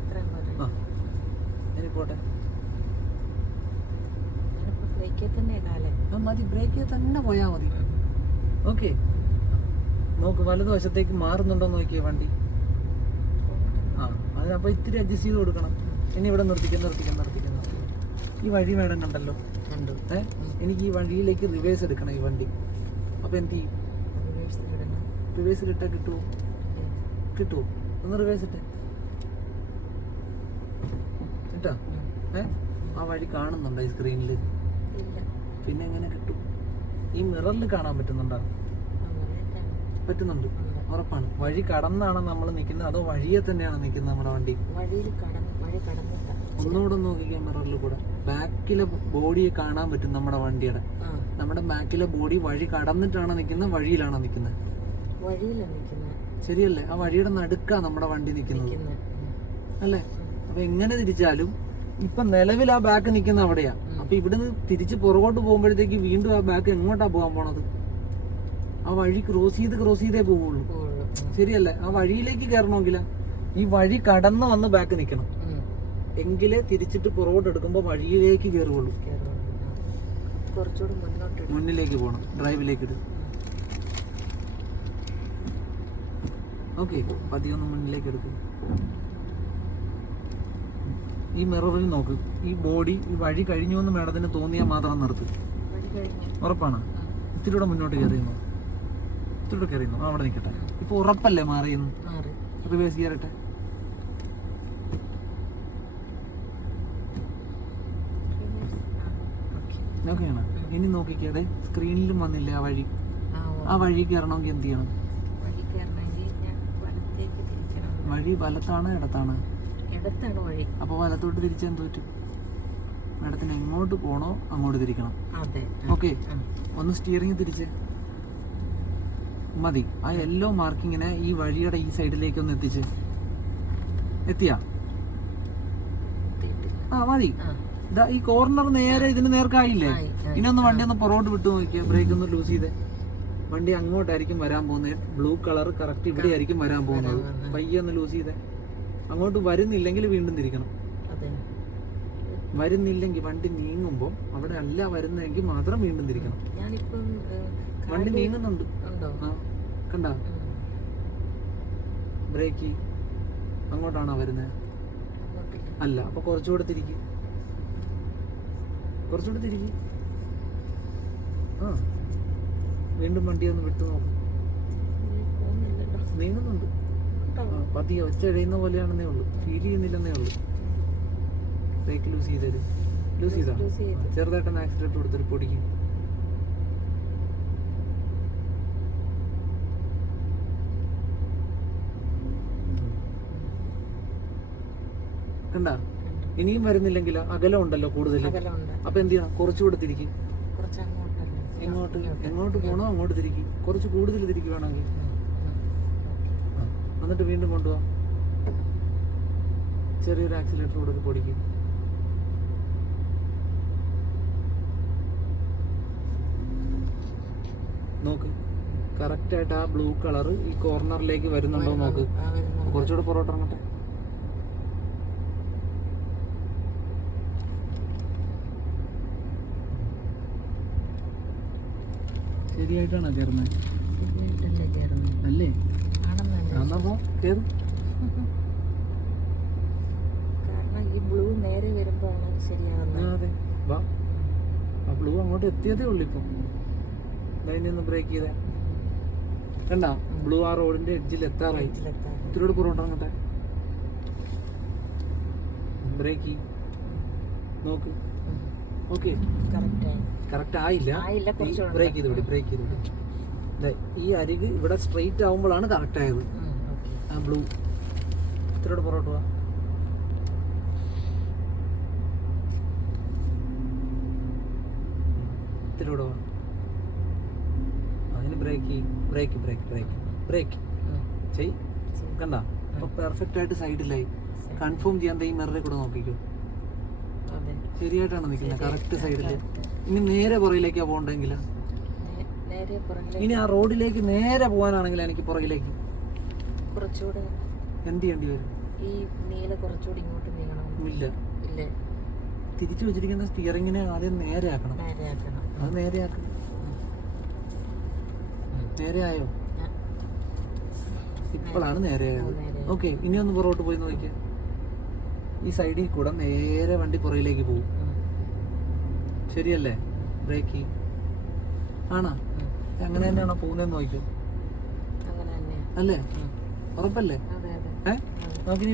ഇത്രയും പോരെ. ആ ഇനി പോട്ടെ. ഞാനിപ്പോ ബ്രേക്കിൽ തന്നെ കാലം. മതി, ബ്രേക്കിൽ തന്നെ പോയാൽ മതി. ഓക്കെ, നോക്ക് വലതുവശത്തേക്ക് മാറുന്നുണ്ടോ നോക്കിയേ വണ്ടി. ആ അതിനപ്പോൾ ഇത്തിരി അഡ്ജസ്റ്റ് ചെയ്ത് കൊടുക്കണം. ഇനി ഇവിടെ നിർത്തിക്കാൻ. ഈ വഴി വേണം കണ്ടല്ലോ. കണ്ടു. എനിക്ക് ഈ വഴിയിലേക്ക് റിവേഴ്സ് എടുക്കണം ഈ വണ്ടി. അപ്പോൾ എന്ത് ചെയ്യും? റിവേഴ്സിലിട്ടാൽ കിട്ടുമോ? ഒന്ന് റിവേഴ്സ് ഇട്ടേ കേട്ടോ. ആ വഴി കാണുന്നുണ്ടോ ഈ സ്ക്രീനിൽ? ഇല്ല. പിന്നെ എങ്ങനെ കിട്ടും? ഈ മിററിൽ കാണാൻ പറ്റുന്നുണ്ടോ? പറ്റുന്നുണ്ട്, ഉറപ്പാണ്. വഴി കടന്നാണ് നമ്മൾ നിൽക്കുന്നത് അതോ വഴിയെ തന്നെയാണ് നിൽക്കുന്നത് നമ്മുടെ വണ്ടി? വഴി കടന്നില്ല. ഒന്നുകൂടെ നോക്കിക്കാൻ മിററിൽ കൂടെ. ബാക്കിലെ ബോഡിയെ കാണാൻ പറ്റും നമ്മുടെ വണ്ടിയുടെ. നമ്മുടെ ബാക്കിലെ ബോഡി വഴി കടന്നിട്ടാണ് നിൽക്കുന്നത്, വഴിയിലാണോ നിൽക്കുന്നത്? വഴിയിലാണ് നിൽക്കുന്നത്. ശരിയല്ലേ? ആ വഴിയുടെ നടുക്കാ നമ്മുടെ വണ്ടി നിൽക്കുന്നത് അല്ലേ? അപ്പൊ എങ്ങനെ തിരിച്ചാലും ഇപ്പൊ നിലവിൽ ആ ബാക്ക് നിൽക്കുന്ന അവിടെയാ. അപ്പൊ ഇവിടുന്ന് തിരിച്ച് പുറകോട്ട് പോകുമ്പോഴത്തേക്ക് വീണ്ടും ആ ബാക്ക് എങ്ങോട്ടാ പോകാൻ പോണത്? ആ വഴി ക്രോസ് ചെയ്തേ പോവുള്ളൂ. ശരിയല്ലേ? ആ വഴിയിലേക്ക് കയറണമെങ്കിൽ ഈ വഴി കടന്ന് വന്ന് ബാക്ക് നിൽക്കണം, എങ്കിലേ തിരിച്ചിട്ട് പുറകോട്ട് എടുക്കുമ്പോൾ വഴിയിലേക്ക് കയറുള്ളൂ. കുറച്ചുകൂടി മുന്നിലേക്ക് പോകണം, ഡ്രൈവിലേക്ക് ഇടും. ഓക്കെ, പതിയൊന്ന് മുന്നിലേക്ക് എടുക്കും. ഈ മിററിൽ നോക്ക്. ഈ ബോഡി ഈ വഴി കഴിഞ്ഞു എന്ന് മേഡത്തിന് തോന്നിയാൽ മാത്രം നിർത്തും. ഉറപ്പാണ്? ഇത്തിരി കൂടെ മുന്നോട്ട് കയറിയുന്നു, ഇത്തിരി കയറിയുന്നു. അവിടെ നിൽക്കട്ടെ. ഇപ്പൊ ഉറപ്പല്ലേ മാറിയെന്ന്? റിവേഴ്സ് കയറട്ടെ. ഓക്കെയാണ്. ഇനി നോക്കിക്കാതെ സ്ക്രീനിലും വന്നില്ല ആ വഴി. ആ വഴി കയറണമെങ്കിൽ എന്ത് ചെയ്യണം? വഴി വലത്താണ് ഇടത്താണ്? ഇടത്താണ് വഴി. അപ്പൊ വലത്തോട്ട് തിരിച്ചാൽ എന്ത് പറ്റും? മാഡത്തിന് എങ്ങോട്ട് പോണോ അങ്ങോട്ട് തിരിക്കണം. ഓക്കെ, ഒന്ന് സ്റ്റിയറിംഗ് തിരിച്ച് മതി. ആ യെല്ലോ മാർക്കിങ്ങിനെ ഈ വഴിയുടെ ഈ സൈഡിലേക്ക് ഒന്ന് എത്തിയാ ആ മതി. ഈ കോർണർ നേരെ ഇതിന് നേർക്കായില്ലേ? ഇനി ഒന്ന് വണ്ടി ഒന്ന് പുറകോട്ട് വിട്ടു നോക്കിയാ. ബ്രേക്ക് ഒന്ന് ലൂസ് ചെയ്തേ. വണ്ടി അങ്ങോട്ടായിരിക്കും വരാൻ പോകുന്നത്. ബ്ലൂ കളർ കറക്റ്റ് ഇവിടെ ആയിരിക്കും വരാൻ പോകുന്നത്. പയ്യെ ഒന്ന് ലൂസ് ചെയ്തേ. അങ്ങോട്ട് വരുന്നില്ലെങ്കിൽ വീണ്ടും തിരിക്കണം. വരുന്നില്ലെങ്കിൽ വണ്ടി നീങ്ങുമ്പോൾ അവിടെ അല്ല വരുന്നതെങ്കിൽ മാത്രം വീണ്ടും തിരിക്കണം. വണ്ടി നീങ്ങുന്നുണ്ട്, കണ്ട? ബ്രേക്ക് അങ്ങോട്ടാണോ വരുന്നത്? അല്ല. അപ്പൊ കുറച്ചുകൂടെ തിരിക്കും. ആ വീണ്ടും വണ്ടി ഒന്ന് വിട്ടു നോക്കും. നീങ്ങുന്നുണ്ട്. പതിയെ ഒച്ച എഴുതുന്ന പോലെയാണെന്നേ ഉള്ളൂ, ഫീൽ ചെയ്യുന്നില്ലെന്നേ ഉള്ളൂ. ബ്രേക്ക് ലൂസ് ചെയ്താ ചെറുതായിട്ടൊന്ന് ആക്സിഡന്റ് കൊടുത്തൊരു പൊടിക്കും. കണ്ട? ഇനിയും വരുന്നില്ലെങ്കിൽ അകലം ഉണ്ടല്ലോ കൂടുതൽ. അപ്പൊ എന്ത് ചെയ്യണം? കുറച്ചുകൂടെ തിരിക്കും. എങ്ങോട്ട് പോണോ അങ്ങോട്ട് തിരിക്കും. കുറച്ച് കൂടുതൽ തിരിക്കും വേണമെങ്കിൽ. എന്നിട്ട് വീണ്ടും കൊണ്ടുപോവാ. ചെറിയൊരു ആക്സിലേറ്റർ കൂടെ പൊടിക്കും. നോക്ക്, കറക്റ്റ് ആയിട്ട് ആ ബ്ലൂ കളർ ഈ കോർണറിലേക്ക് വരുന്നുണ്ടോ നോക്ക്. കുറച്ചുകൂടെ പുറകോട്ട് ഇറങ്ങട്ടെ. ശരിയായിട്ടാണോ കയറുന്നത്? അല്ലേ? കാരണം ഈ ബ്ലൂ നേരെ വരുമ്പോഴാണ് ശരിയാകുന്നത്. അതെ, വാ. ആ ബ്ലൂ അങ്ങോട്ട് എത്തിയതേ ഉള്ളൂ. ഇപ്പം ഒന്ന് ബ്രേക്ക് ചെയ്തേ. കണ്ട? ബ്ലൂ ആ റോഡിന്റെ എഡ്ജിൽ എത്താറായി. ഇത്തിരിയോട് പുറകോട്ട് അങ്ങോട്ടെ. ബ്രേക്ക് നോക്ക്. ഓക്കെ, കറക്റ്റ് ആയില്ല. ബ്രേക്ക് ചെയ്ത് വിടി. ഈ അരിക് ഇവിടെ സ്ട്രെയിറ്റ് ആവുമ്പോഴാണ് കറക്റ്റ് ആയത്. ആ ബ്ലൂ ഇത്തിരിയോട് പുറകോട്ട് പോവാ. ഇത്തിരിയോട് പോവാ. അതിന് ബ്രേക്ക് ചെയ്. കണ്ട? അപ്പൊ പെർഫെക്റ്റ് ആയിട്ട് സൈഡിലായി. കൺഫേം ചെയ്യാൻ ഈ മിററിൽ കൂടെ നോക്കിക്കോ. ശരിയായിട്ടാണ് നിൽക്കുന്നത്, കറക്റ്റ് സൈഡില്. ഇനി നേരെ പുറയിലേക്കാ പോകണ്ടെങ്കിൽ നേരെ പുറകിലേക്ക് ഇനി ആ റോഡിലേക്ക് നേരെ പോകാനാണെങ്കിൽ എനിക്ക് പുറകിലേക്ക് കുറച്ചുകൂടെ എന്ത് ചെയ്യേണ്ടി വരും? ഈ നീല കുറച്ചുകൂടി ഇങ്ങോട്ട് നീങ്ങണം. ഇല്ല, ഇല്ലേ? തിരിച്ചു വെച്ചിരിക്കുന്ന സ്റ്റിയറിങ്ങിനെ ആദ്യം നേരെ ആക്കണം. നേരെ ആക്കണം. അത് നേരെ ആക്കണം. നേരെ ആയോ? ഇപ്പോഴാണ് നേരെ ആയത്. ഓക്കെ, ഇനി ഒന്ന് പുറകോട്ട് പോയി നോക്കിയാൽ ഈ സൈഡിൽ കൂടെ നേരെ വണ്ടി പുറകിലേക്ക് പോകും. ശരിയല്ലേ? ബ്രേക്ക് ആണോ? അങ്ങനെ തന്നെയാണോ പോകുന്നതെന്ന് നോക്കിയോ? അങ്ങനെ തന്നെയാ. അല്ലേ? ഉറപ്പല്ലേ? അതെ അതെ. നോക്കി